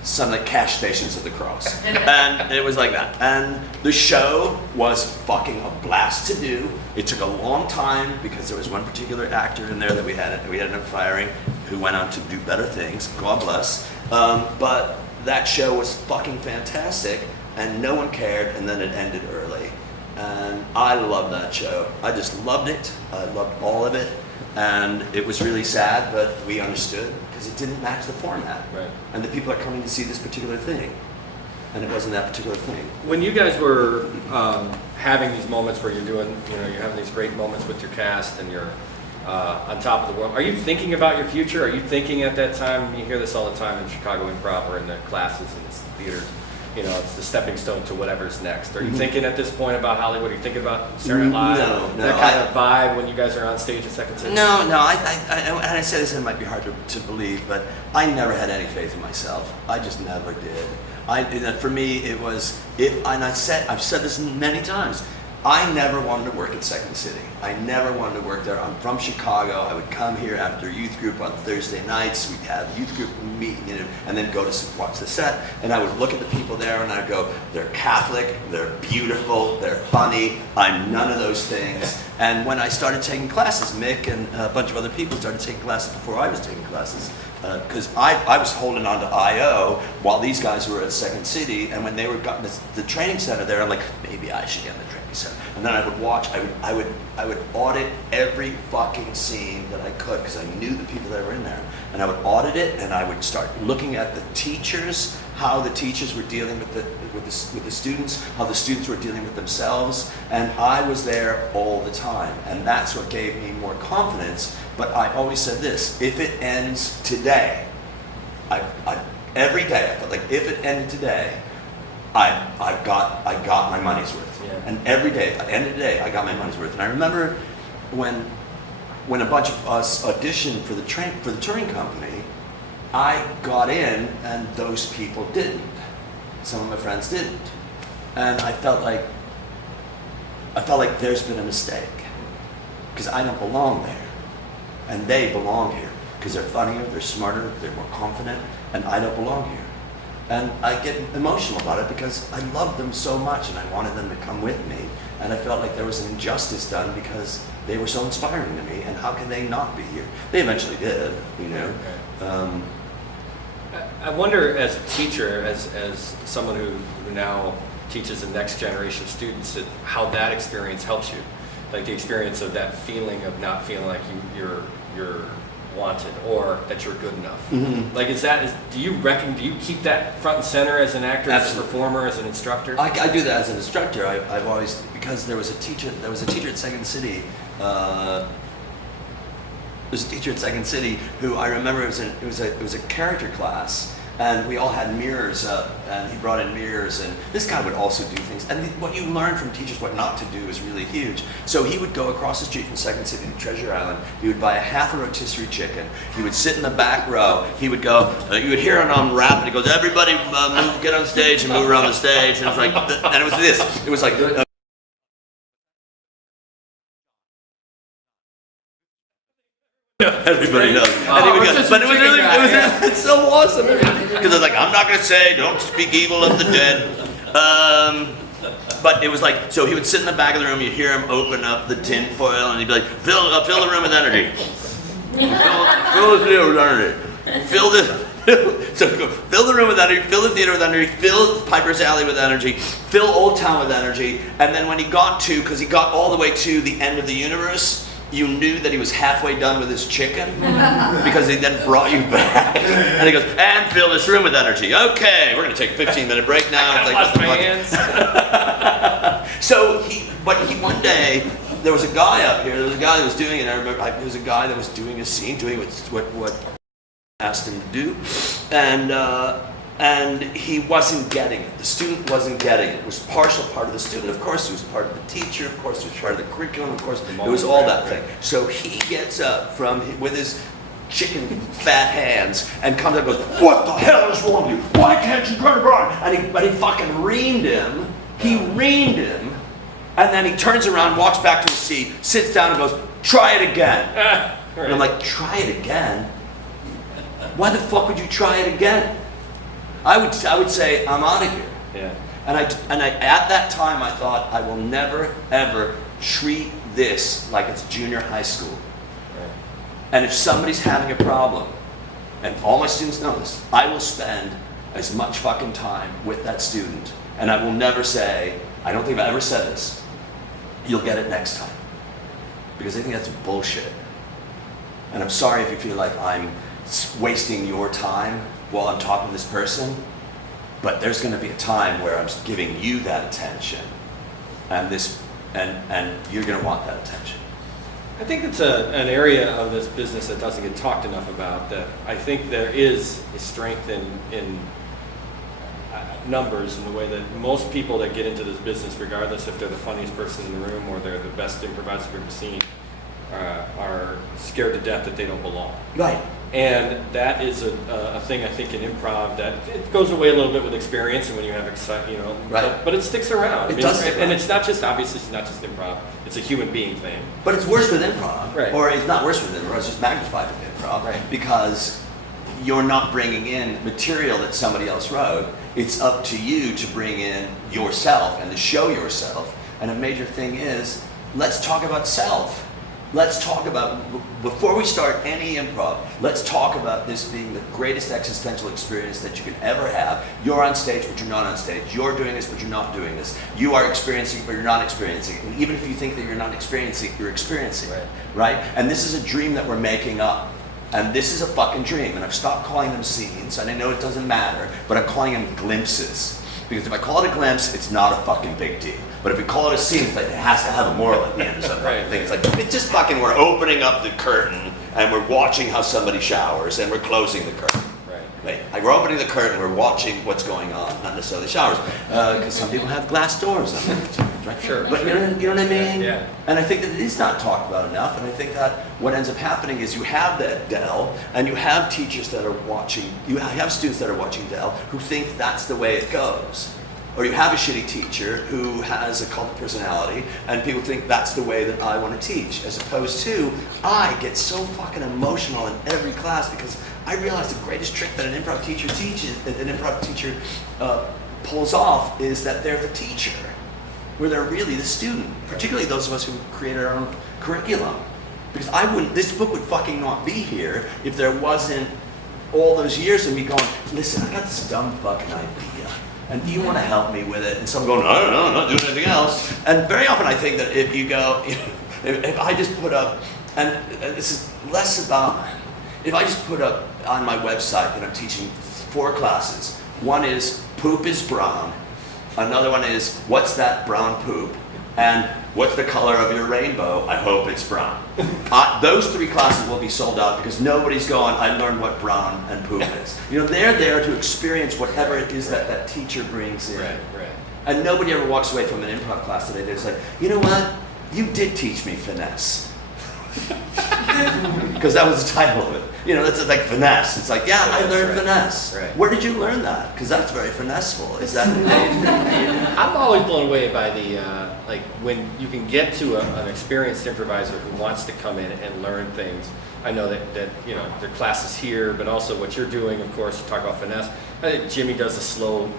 some like cash stations of the cross. And it was like that. And the show was fucking a blast to do. It took a long time because there was one particular actor in there that we had up firing who went on to do better things. God bless. But that show was fucking fantastic and no one cared, and then it ended early. And I loved that show. I just loved it. I loved all of it. And it was really sad, but we understood because it didn't match the format. Right. And the people are coming to see this particular thing. And it wasn't that particular thing. When you guys were having these moments where you're doing, you're having these great moments with your cast and you're on top of the world. Are you thinking about your future? Are you thinking at that time? You hear this all the time in Chicago Improv or in the classes and theaters. You know, it's the stepping stone to whatever's next. Are you thinking at this point about Hollywood? Are you thinking about Saturday Night Live? No. That kind of vibe when you guys are on stage at Second City? No, and I say this, and it might be hard to believe, but I never had any faith in myself. I just never did. For me, it was, I've said this many times, I never wanted to work at Second City. I never wanted to work there. I'm from Chicago. I would come here after youth group on Thursday nights. We'd have youth group meeting, and then go to watch the set. And I would look at the people there, and I'd go, they're Catholic, they're beautiful, they're funny. I'm none of those things. And when I started taking classes, Mick and a bunch of other people started taking classes before I was taking classes. Because I was holding on to I.O. while these guys were at Second City, and when they were got the training center there, I'm like, maybe I should get in the training center. And then I would watch, I would audit every fucking scene that I could, because I knew the people that were in there. And I would audit it, and I would start looking at the teachers, how the teachers were dealing with the students, how the students were dealing with themselves, and I was there all the time. And that's what gave me more confidence. But I always said this, if it ends today, every day I felt like if it ended today, I got my money's worth. Yeah. And every day, at the end of the day, I got my money's worth. And I remember when a bunch of us auditioned for the touring company, I got in and those people didn't. Some of my friends didn't. And I felt like there's been a mistake, because I don't belong there. And they belong here, because they're funnier, they're smarter, they're more confident, and I don't belong here. And I get emotional about it because I love them so much and I wanted them to come with me. And I felt like there was an injustice done because they were so inspiring to me, and how can they not be here? They eventually did, you know. Okay. I wonder, as a teacher, as someone who now teaches the next generation of students, how that experience helps you. Like the experience of that feeling of not feeling like you're wanted or that you're good enough. Mm-hmm. Like do you keep that front and center as an actor, as a Absolutely. performer, as an instructor? I do that as an instructor. I've always, because there was a teacher at Second City. There's a teacher at Second City who I remember it was a character class, and we all had mirrors up, and he brought in mirrors, and this guy would also do things. And what you learn from teachers what not to do is really huge. So he would go across the street from Second City to Treasure Island. He would buy a half a rotisserie chicken. He would sit in the back row. He would go. You would hear him rap, and he goes, "Everybody, move, get on stage and move around the stage." And it was like, and it was this. It was like. Everybody knows. And he would go, but it was really, it's so awesome. Because I was like, I'm not going to say, don't speak evil of the dead. But it was like, so he would sit in the back of the room, you'd hear him open up the tin foil, and he'd be like, fill the room with energy. Fill the theater with energy. Fill the room with energy, fill the theater with energy, fill Piper's Alley with energy, fill Old Town with energy. And then when he got because he got all the way to the end of the universe, you knew that he was halfway done with his chicken because he then brought you back. And he goes, and fill this room with energy. Okay, we're going to take a 15-minute break now. I lost my hands. So one day, there was a guy up here, there was a guy that was doing it, I remember, there was a guy that was doing a scene, doing what asked him to do, and he wasn't getting it. The student wasn't getting it. It was partial part of the student. Of course, it was part of the teacher. Of course, it was part of the curriculum. Of course, it was all that thing. So he gets up with his chicken fat hands and comes up and goes, "What the hell is wrong with you? Why can't you turn around?" And he fucking reamed him. He reamed him, and then he turns around, walks back to his seat, sits down, and goes, "Try it again." And I'm like, "Try it again? Why the fuck would you try it again?" I would say, "I'm out of here." Yeah. And I at that time I thought, I will never ever treat this like it's junior high school. Right. And if somebody's having a problem, and all my students know this, I will spend as much fucking time with that student, and I will never say, I don't think I've ever said this, "You'll get it next time," because I think that's bullshit. And I'm sorry if you feel like I'm wasting your time while I'm talking to this person, but there's going to be a time where I'm giving you that attention, and you're going to want that attention. I think it's an area of this business that doesn't get talked enough about, that I think there is a strength in numbers, in the way that most people that get into this business, regardless if they're the funniest person in the room or they're the best improviser you've ever seen, are scared to death that they don't belong. Right. And that is a thing, I think, in improv that it goes away a little bit with experience and when you have Right. but it sticks around. It does stick around. And it's not just, obviously, it's not just improv, it's a human being thing. But it's worse with improv. Right. Or it's not worse with improv, it's just magnified with improv. Right. Because you're not bringing in material that somebody else wrote. It's up to you to bring in yourself and to show yourself. And a major thing is, let's talk about self. Let's talk about, before we start any improv, let's talk about this being the greatest existential experience that you can ever have. You're on stage, but you're not on stage. You're doing this, but you're not doing this. You are experiencing, but you're not experiencing it. And even if you think that you're not experiencing it, you're experiencing it, right? And this is a dream that we're making up. And this is a fucking dream. And I've stopped calling them scenes, and I know it doesn't matter, but I'm calling them glimpses. Because if I call it a glimpse, it's not a fucking big deal. But if we call it a scene, it's like it has to have a moral at the end or something. Right. It's like, it's just fucking, we're opening up the curtain and we're watching how somebody showers and we're closing the curtain. Right. Like, we're opening the curtain, we're watching what's going on, not necessarily showers. Because some people have glass doors on them, right? Sure. But you know what I mean? Yeah. And I think that it is not talked about enough, and I think that what ends up happening is you have that Dell, and you have teachers that are watching, you have students that are watching Dell who think that's the way it goes. Or you have a shitty teacher who has a cult of personality, and people think that's the way that I want to teach, as opposed to, I get so fucking emotional in every class because I realize the greatest trick that an improv teacher pulls off is that they're the teacher, where they're really the student, particularly those of us who created our own curriculum. Because this book would fucking not be here if there wasn't all those years of me going, listen, I got this dumb fucking idea. And do you want to help me with it? And someone going, I don't know, I'm not doing anything else. And very often I think that if you go, if I just put up, and this is less about, if I just put up on my website that I'm teaching 4 classes. One is poop is brown. Another one is what's that brown poop? And what's the color of your rainbow? I hope it's brown. Those 3 classes will be sold out because nobody's going, I learned what brown and poop is. You know, they're there to experience whatever it is that that teacher brings in. Right. And nobody ever walks away from an improv class today that's like, you know what? You did teach me finesse. Because that was the title of it. You know, it's like finesse. It's like, yeah, I learned finesse. Right. Where did you learn that? Because that's very finesseful. Is that I'm always blown away by the, like, when you can get to an experienced improviser who wants to come in and learn things. I know that you know, their classes here, but also what you're doing, of course, you talk about finesse. I think Jimmy does a slow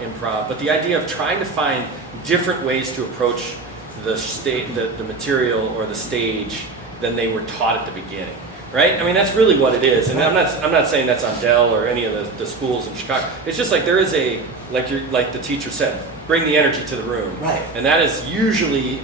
improv, but the idea of trying to find different ways to approach the material or the stage than they were taught at the beginning. Right? I mean, that's really what it is. And I'm not saying that's on Dell or any of the schools in Chicago. It's just like there is like the teacher said, bring the energy to the room. Right. And that is usually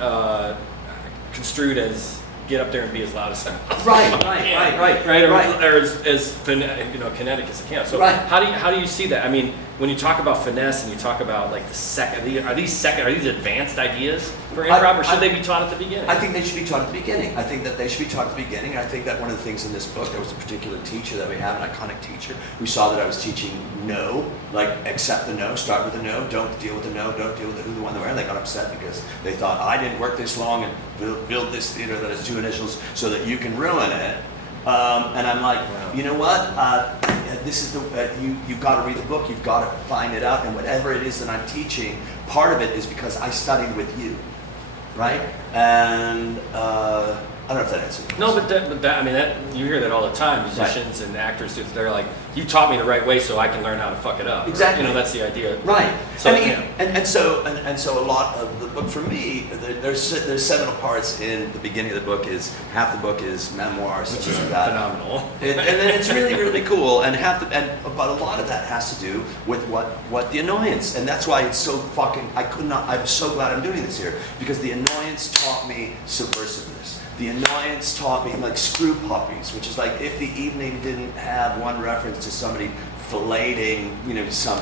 construed as get up there and be as loud as Right. Or as kinetic as it can. So right. how do you see that? I mean, when you talk about finesse and you talk about like are these advanced ideas for improv, or should they be taught at the beginning? I think they should be taught at the beginning. I think that they should be taught at the beginning. And I think that one of the things in this book, there was a particular teacher that we have, an iconic teacher, who saw that I was teaching no, like accept the no, start with the no, don't deal with the no, don't deal with the who, the when, the where. And they got upset because they thought I didn't work this long and build this theater that has 2 initials so that you can ruin it. And I'm like, you know what? This is you've got to read the book. You've got to find it out. And whatever it is that I'm teaching, part of it is because I studied with you, right? And I don't know if that answers it. No, but that I mean, you hear that all the time. Musicians and actors, they're like, you taught me the right way so I can learn how to fuck it up. Exactly. You know, that's the idea. Right. So, and so a lot of the book for me, there's seminal parts in the beginning of the book. Is half the book is memoirs, which is like that. phenomenal. And then it's really, really cool. And but a lot of that has to do with what the Annoyance, and that's why it's so fucking. I'm so glad I'm doing this here because the Annoyance taught me subversiveness. The Annoyance taught me like screw puppies, which is like if the evening didn't have one reference to somebody filleting, some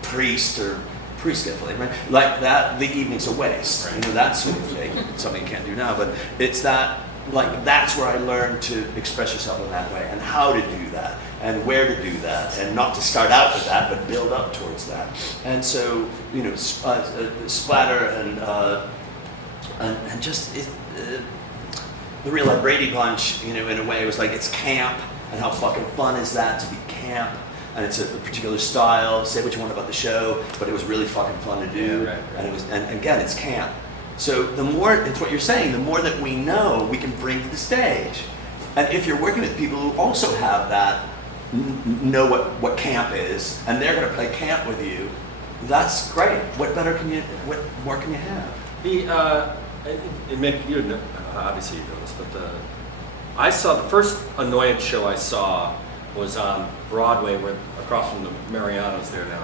priest or priest get filleted, right? Like that, the evening's a waste. Right. That sort of thing. Something you can't do now, but it's that like that's where I learned to express yourself in that way and how to do that and where to do that and not to start out with that but build up towards that. And so, you know, splatter and just the real Brady Bunch, you know, in a way was like it's camp, and how fucking fun is that to be camp, and it's a particular style. Say what you want about the show, but it was really fucking fun to do. Yeah, right. And it was, and again, it's camp. So the more, it's what you're saying, the more that we know, we can bring to the stage. And if you're working with people who also have that, know what camp is, and they're going to play camp with you, that's great. What more can you have? You know, obviously you know this, but I saw the first Annoyance show I saw was on Broadway, across from the Mariano's there now.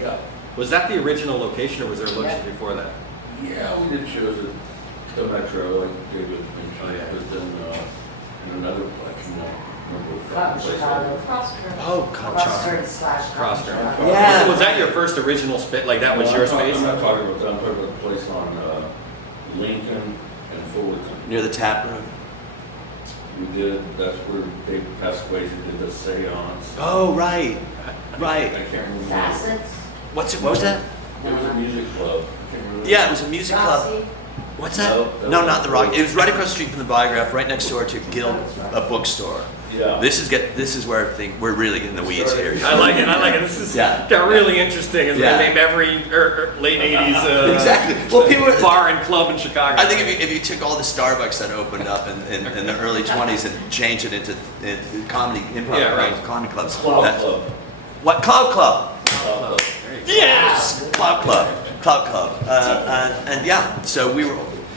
Yeah. Was that the original location, or was there a location Yeah. before that? Yeah, we did shows at the Metro, like David mentioned, Oh, yeah. but then in another place, you know, remember From the place Chicago. Oh, Crossroads slash Crossroads. Yeah. Was that your first original space? Like that was No, your I'm not- space? I'm not talking about that, I'm talking about the place on Lincoln and Fullerton. Near the tap room. We did, that's where David Pasquazi did the seance. Oh, right. I Right. can't remember. Facets. What was that? It was a music club. I can't remember. Yeah, it was a music club. Rossi. What's that? No, No, not the Rock. It was right across the street from the Biograph, right next door to Guild, a bookstore. Yeah. This is where I think we're really getting the weeds here. I like it. This is Yeah. got really interesting. It's Yeah. been named every late '80s Exactly. Well, people were- bar and club in Chicago. I think if you took all the Starbucks that opened up in the early 20s and changed it into comedy, improv, Yeah, right. comedy clubs. Cloud that- Club. What? Cloud Club. Cloud Club. Yes! Cloud Club. Cloud Club. And yeah, so we were.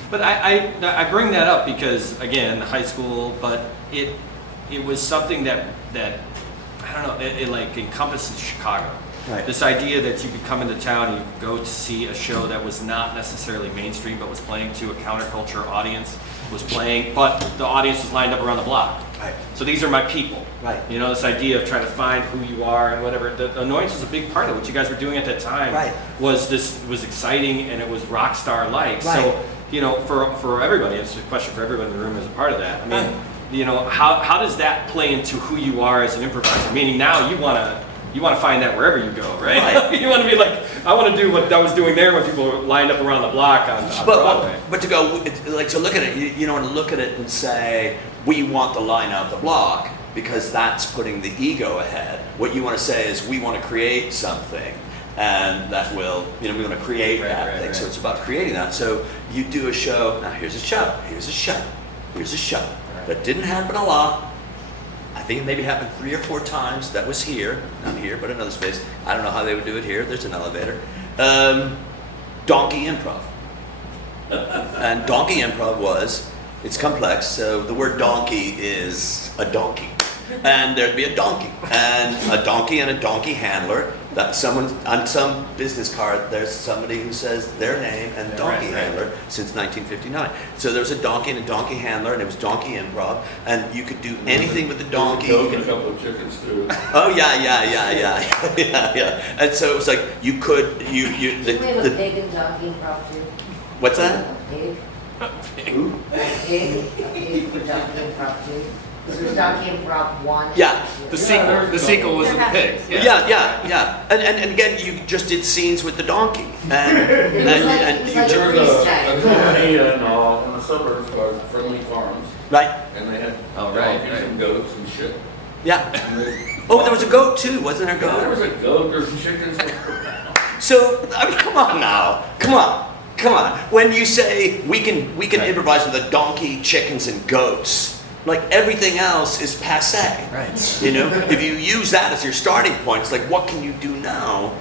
But I bring that up because again, high school, but it was something that I don't know, it like encompasses Chicago. Right. This idea that you could come into town and you could go to see a show that was not necessarily mainstream, but was playing to a counterculture audience, but the audience was lined up around the block. Right. So these are my people. Right. You know, this idea of trying to find who you are and whatever. The Annoyance was a big part of what you guys were doing at that time. Right. Was exciting and it was rock star like. Right. So, you know, for everybody, it's a question for everyone in the room as a part of that. I mean, you know, how does that play into who you are as an improviser? Meaning now you wanna find that wherever you go, right? Right. You want to be like, I want to do what I was doing there when people were lined up around the block on Broadway. But to go, like to look at it, you don't want to look at it and say, we want the line out the block, because that's putting the ego ahead. What you want to say is, we want to create something, and that will, we want to create that thing. So it's about creating that. So you do a show, now here's a show, that didn't happen a lot. I think it maybe happened 3 or 4 times. That was here, not here, but another space. I don't know how they would do it here. There's an elevator. Donkey Improv. And Donkey Improv it's complex. So the word donkey is a donkey. And there'd be a donkey. And a donkey handler. That someone, on some business card, there's somebody who says their name and donkey handler since 1959. So there was a donkey and a donkey handler, and it was Donkey Improv, and you could do anything with the donkey. Goat and a couple of chickens too. Oh yeah. And so it was like you could Do we have a pig and donkey improv too? What's that? A pig? Who? A pig for donkey improv too? Because there's donkey improv 1. Yeah, The sequel was the pig. Yeah. And again, you just did scenes with the donkey, and It was like and freeze There was a tag. company in the suburbs called Friendly Farms, right, and they had Oh, right, donkeys right. and goats and shit. yeah. And they- Oh, there was a goat too, wasn't there a There was goat? a goat, there's chickens. So I mean, come on now, come on. When you say we can Right. improvise with a donkey, chickens, and goats. Like everything else is passé. Right. You know, if you use that as your starting point, it's like, what can you do now?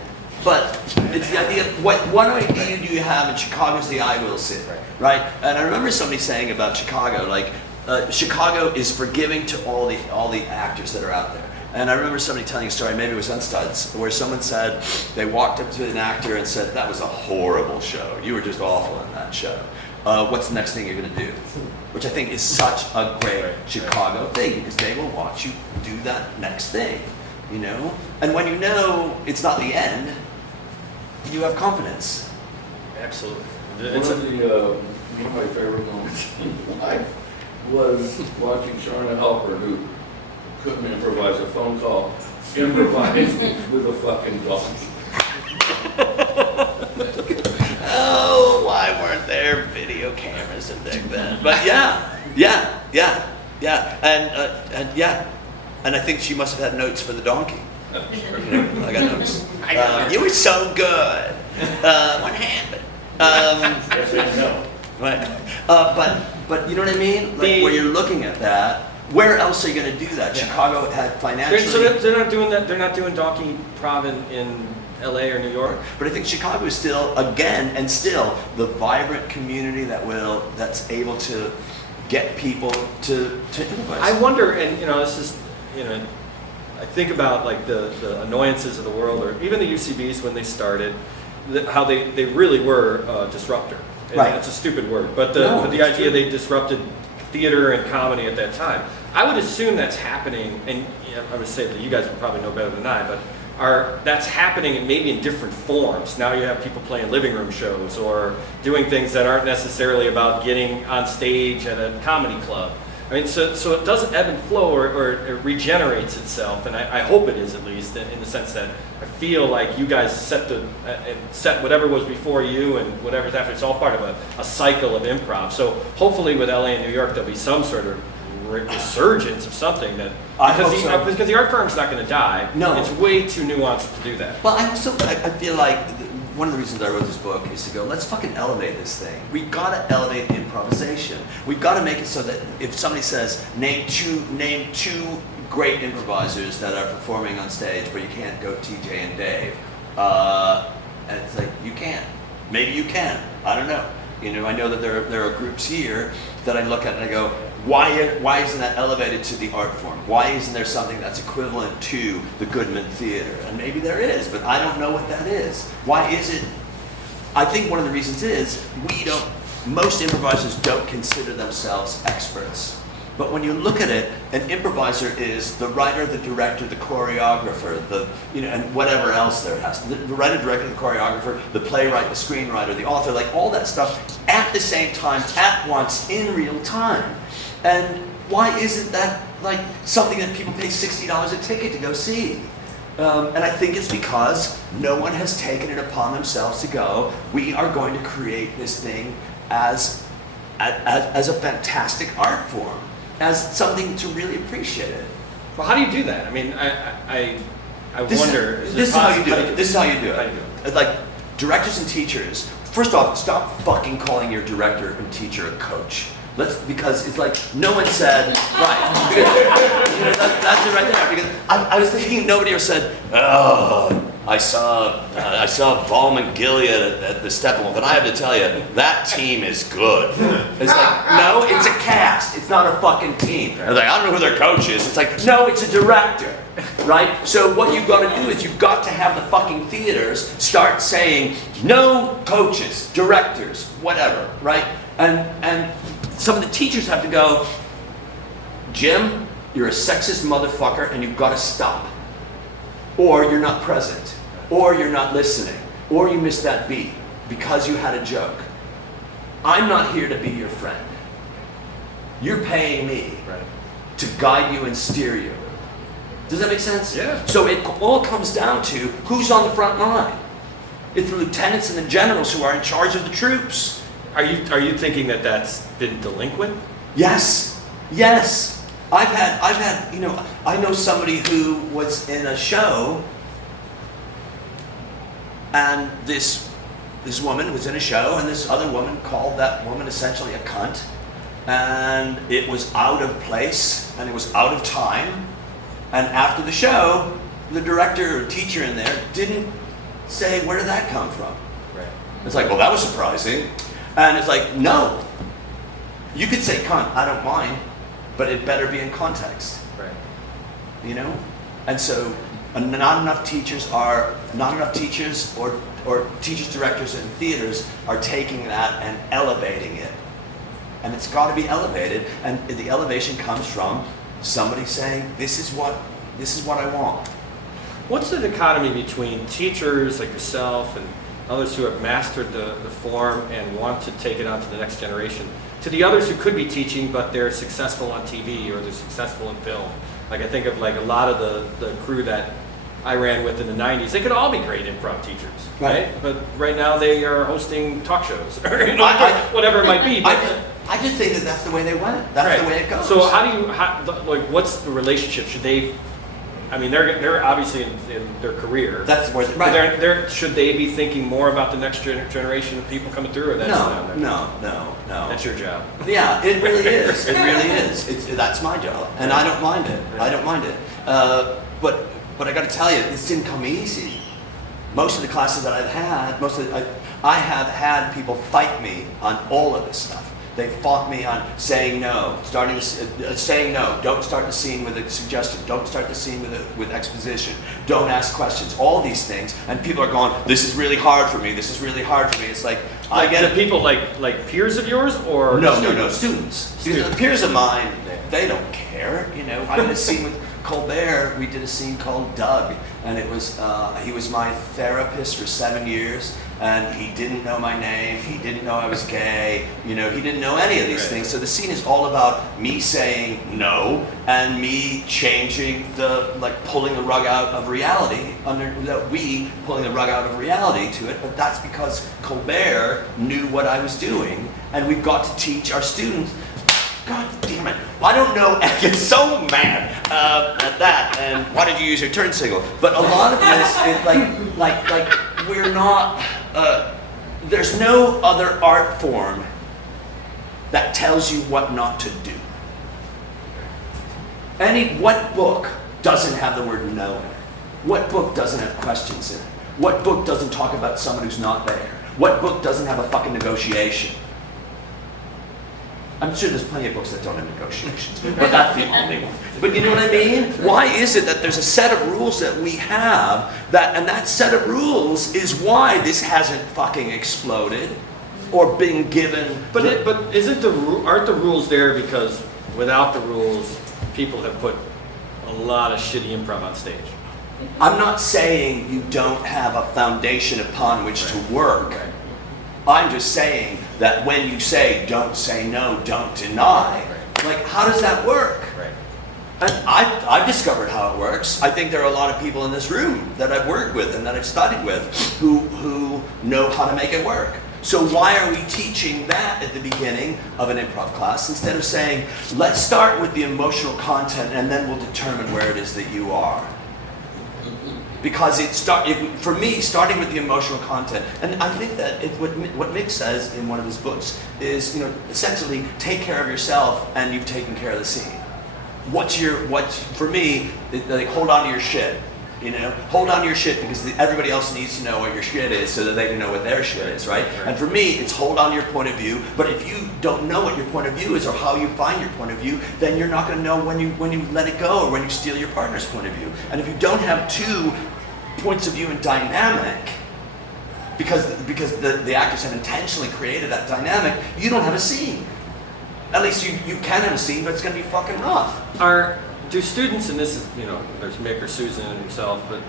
But it's the idea of what idea do you have in Chicago's the I will sit, right? And I remember somebody saying about Chicago, like, Chicago is forgiving to all the actors that are out there. And I remember somebody telling a story, maybe it was on Studs, where someone said they walked up to an actor and said, that was a horrible show. You were just awful in that show. What's the next thing you're going to do? Which I think is such a great Chicago thing, because they will watch you do that next thing, you know? And when you know it's not the end, you have confidence. Absolutely. One of my favorite moments in life was watching Sharna Helper, who couldn't improvise a phone call, improvised with a fucking donkey. Oh, why weren't there video cameras in back then? But yeah, and yeah, and I think she must have had notes for the donkey. I got notes. You were so good. One hand. Yes and no. Right. But you know what I mean? Like where you're looking at that, where else are you going to do that? Yeah. Chicago had financially. They're not doing that. They're not doing donkey prov in L.A. or New York. But I think Chicago is still, again, and still the vibrant community that's able to get people to improvise. I wonder, and this is, I think about like the Annoyances of the world, or even the UCBs when they started, how they really were a disruptor. And Right. It's a stupid word, but the idea they disrupted theater and comedy at that time. I would assume that's happening, and I would say that you guys would probably know better than I, but that's happening maybe in different forms. Now you have people playing living room shows or doing things that aren't necessarily about getting on stage at a comedy club. I mean, so it doesn't ebb and flow, or it regenerates itself, and I hope it is, at least in the sense that I feel like you guys set whatever was before you and whatever's after. It's all part of a cycle of improv. So hopefully with LA and New York there'll be some sort of resurgence of something that because the art firm's not going to die. No. It's way too nuanced to do that. Well, I feel like one of the reasons I wrote this book is to go, let's fucking elevate this thing. We've got to elevate improvisation. We've got to make it so that if somebody says, name two great improvisers that are performing on stage, but you can't go TJ and Dave, and it's like, you can't. Maybe you can. I don't know. I know that there are groups here that I look at and I go, why isn't that elevated to the art form? Why isn't there something that's equivalent to the Goodman Theater? And maybe there is, but I don't know what that is. Why is it? I think one of the reasons is most improvisers don't consider themselves experts. But when you look at it, an improviser is the writer, the director, the choreographer, and whatever else there has. The writer, director, the choreographer, the playwright, the screenwriter, the author, like all that stuff at the same time, at once, in real time. And why isn't that like something that people pay $60 a ticket to go see? And I think it's because no one has taken it upon themselves to go, we are going to create this thing as a fantastic art form, as something to really appreciate it. Well, how do you do that? I mean, I wonder. This is how you do it. This is how you do it. Like directors and teachers. First off, stop fucking calling your director and teacher a coach. Because it's like no one said right. Because, that's it right there. Because I was thinking nobody ever said, oh, I saw Ballman Gilead at the Steppenwolf, and I have to tell you, that team is good. It's like, no, it's a cast. It's not a fucking team. They're like, I don't know who their coach is. It's like, no, it's a director, right? So what you've got to do is you've got to have the fucking theaters start saying, no coaches, directors, whatever, right? And some of the teachers have to go, Jim, you're a sexist motherfucker, and you've got to stop. Or you're not present, or you're not listening, or you missed that beat because you had a joke. I'm not here to be your friend. You're paying me to guide you and steer you. Does that make sense? Yeah. So it all comes down to who's on the front line. It's the lieutenants and the generals who are in charge of the troops. Are you thinking that that's been delinquent? Yes. I've had, I know somebody who was in a show, and this woman was in a show, and this other woman called that woman essentially a cunt, and it was out of place, and it was out of time, and after the show, the director or teacher in there didn't say, where did that come from? Right. It's like, well, that was surprising. And it's like, no. You could say cunt, I don't mind, but it better be in context. Right. And so not enough teachers or teachers, directors and theaters are taking that and elevating it. And it's got to be elevated, and the elevation comes from somebody saying, this is what I want. What's the dichotomy between teachers like yourself others who have mastered the form and want to take it on to the next generation, to the others who could be teaching, but they're successful on TV or they're successful in film. Like I think of like a lot of the crew that I ran with in the 90s, they could all be great improv teachers, right? But right now they are hosting talk shows, or whatever it might be. But I just think that that's the way they went. That's the way it goes. So like, what's the relationship? Should they, I mean, they're obviously in their career. That's where should they be thinking more about the next generation of people coming through, or that's no. That's your job. Yeah, it really is. It really is. That's my job, and I don't mind it. I don't mind it. But I got to tell you, this didn't come easy. Most of the classes that I've had, I have had people fight me on all of this stuff. They fought me on saying no, saying no. Don't start the scene with a suggestion. Don't start the scene with exposition. Don't ask questions. All these things, and people are going, "This is really hard for me. This is really hard for me." It's like I get the people like peers of yours or students. Peers of mine, they don't care. You know, I did a scene with Colbert. We did a scene called Doug, and it was he was my therapist for 7 years. And he didn't know my name, he didn't know I was gay, you know, he didn't know any of these things. So the scene is all about me saying no and me changing pulling the rug out of reality, pulling the rug out of reality to it. But that's because Colbert knew what I was doing, and we've got to teach our students. God damn it, I don't know, I get so mad at that, and why did you use your turn signal? But a lot of this is like we're not, there's no other art form that tells you what not to do. What book doesn't have the word no in it? What book doesn't have questions in it? What book doesn't talk about someone who's not there? What book doesn't have a fucking negotiation? I'm sure there's plenty of books that don't have negotiations, but that's the only one. But you know what I mean? Why is it that there's a set of rules that we have, and that set of rules is why this hasn't fucking exploded or been given? But aren't the rules there because without the rules, people have put a lot of shitty improv on stage? I'm not saying you don't have a foundation upon which to work. Right. I'm just saying that when you say don't say no, don't deny, like how does that work? Right. And I've discovered how it works. I think there are a lot of people in this room that I've worked with and that I've studied with who know how to make it work. So why are we teaching that at the beginning of an improv class instead of saying, let's start with the emotional content and then we'll determine where it is that you are? Because for me, starting with the emotional content, and I think that what Mick says in one of his books is, essentially take care of yourself and you've taken care of the scene. For me, like hold on to your shit, hold on to your shit because everybody else needs to know what your shit is so that they can know what their shit is, right? And for me, it's hold on to your point of view. But if you don't know what your point of view is or how you find your point of view, then you're not going to know when you let it go or when you steal your partner's point of view. And if you don't have two points of view and dynamic, because the actors have intentionally created that dynamic, you don't have a scene. At least you can have a scene, but it's going to be fucking rough. Do students, and this is, there's Mick or Susan and himself, but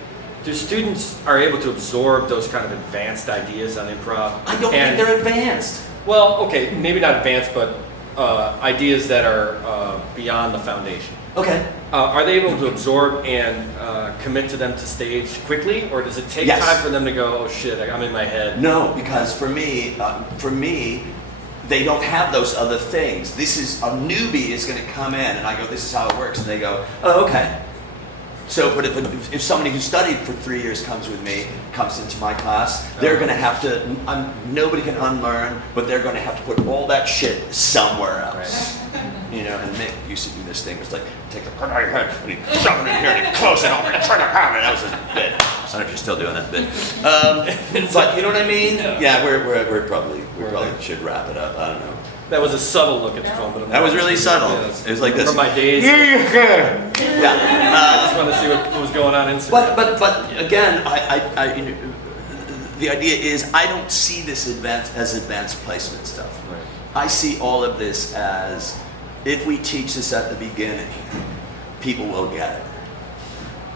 do students are able to absorb those kind of advanced ideas on improv? I don't think they're advanced. Well, okay, maybe not advanced, but ideas that are beyond the foundation. Okay. Are they able to absorb and commit to them to stage quickly, or does it take time for them to go, oh shit, I'm in my head? No, because for me, they don't have those other things. This is, a newbie is going to come in and I go, this is how it works. And they go, oh, okay. So, but if somebody who studied for 3 years comes into my class, they're going to have to, nobody can unlearn, but they're going to have to put all that shit somewhere else. Right. And Mick used to do this thing. It was like, take the gun out of your head, and he'd shove it in here, and he'd close it over, and turn it around, and that was his bit. I don't know if you're still doing that bit. But you know what I mean? Yeah, we probably should wrap it up. I don't know. That was a subtle look at the film. But that was really subtle. Yeah, it was like this. From my days. Yeah. I just wanted to see what was going on inside. But again, the idea is I don't see this as advanced placement stuff. Right. I see all of this as if we teach this at the beginning, people will get it.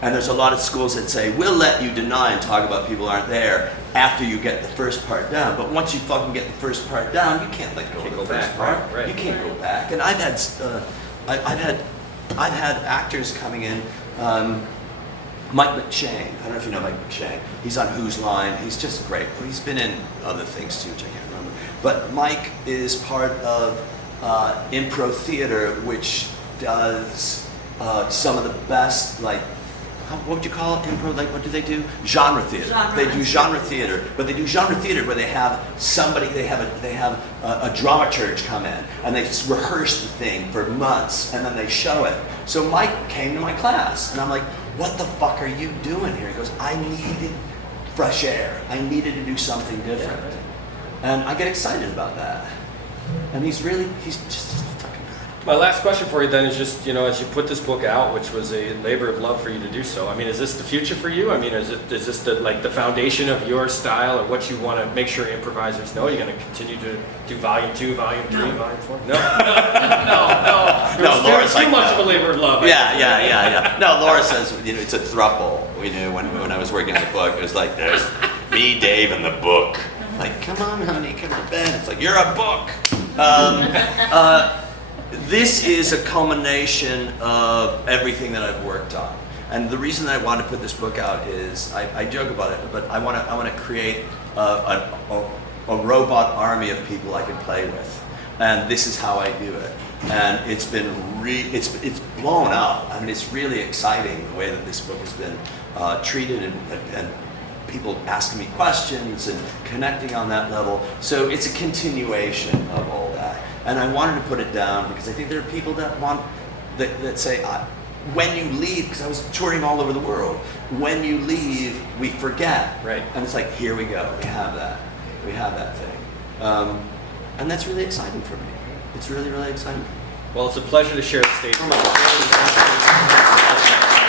And there's a lot of schools that say, we'll let you deny and talk about people who aren't there after you get the first part down. But once you fucking get the first part down, you can't let go of the first part. Right. You can't go back. And I've had actors coming in. Mike McShane. I don't know if you know Mike McShane. He's on Whose Line. He's just great. He's been in other things too, which I can't remember. But Mike is part of Impro Theater, which does some of the best, like, what would you call it? Improv, like, what do they do? Genre theater. They do genre theater, but they do genre theater where they have somebody, they have a dramaturge come in, and they just rehearse the thing for months, and then they show it. So Mike came to my class, and I'm like, what the fuck are you doing here? He goes, I needed fresh air. I needed to do something different. And I get excited about that. And he's just fucking good. My last question for you then is just, as you put this book out, which was a labor of love for you to do so, I mean, is this the future for you? I mean, is this the foundation of your style, or what you want to make sure improvisers know? You're going to continue to do volume 2, volume 3, volume 4? No. No, Laura's too like, much no. of a labor of love. Yeah. No, Laura says, it's a throuple. When I was working on the book, it was like, there's me, Dave, and the book. Like, come on, honey, come to bed. It's like, you're a book. This is a culmination of everything that I've worked on. And the reason I want to put this book out is, I joke about it, but I want to create a robot army of people I can play with. And this is how I do it. And it's been it's blown up. I mean, it's really exciting the way that this book has been treated, and people asking me questions and connecting on that level. So it's a continuation of all that. And I wanted to put it down because I think there are people that say, when you leave, because I was touring all over the world, when you leave, we forget. Right. And it's like, here we go, we have that thing. And that's really exciting for me. It's really, really exciting. Well, it's a pleasure to share the stage with you.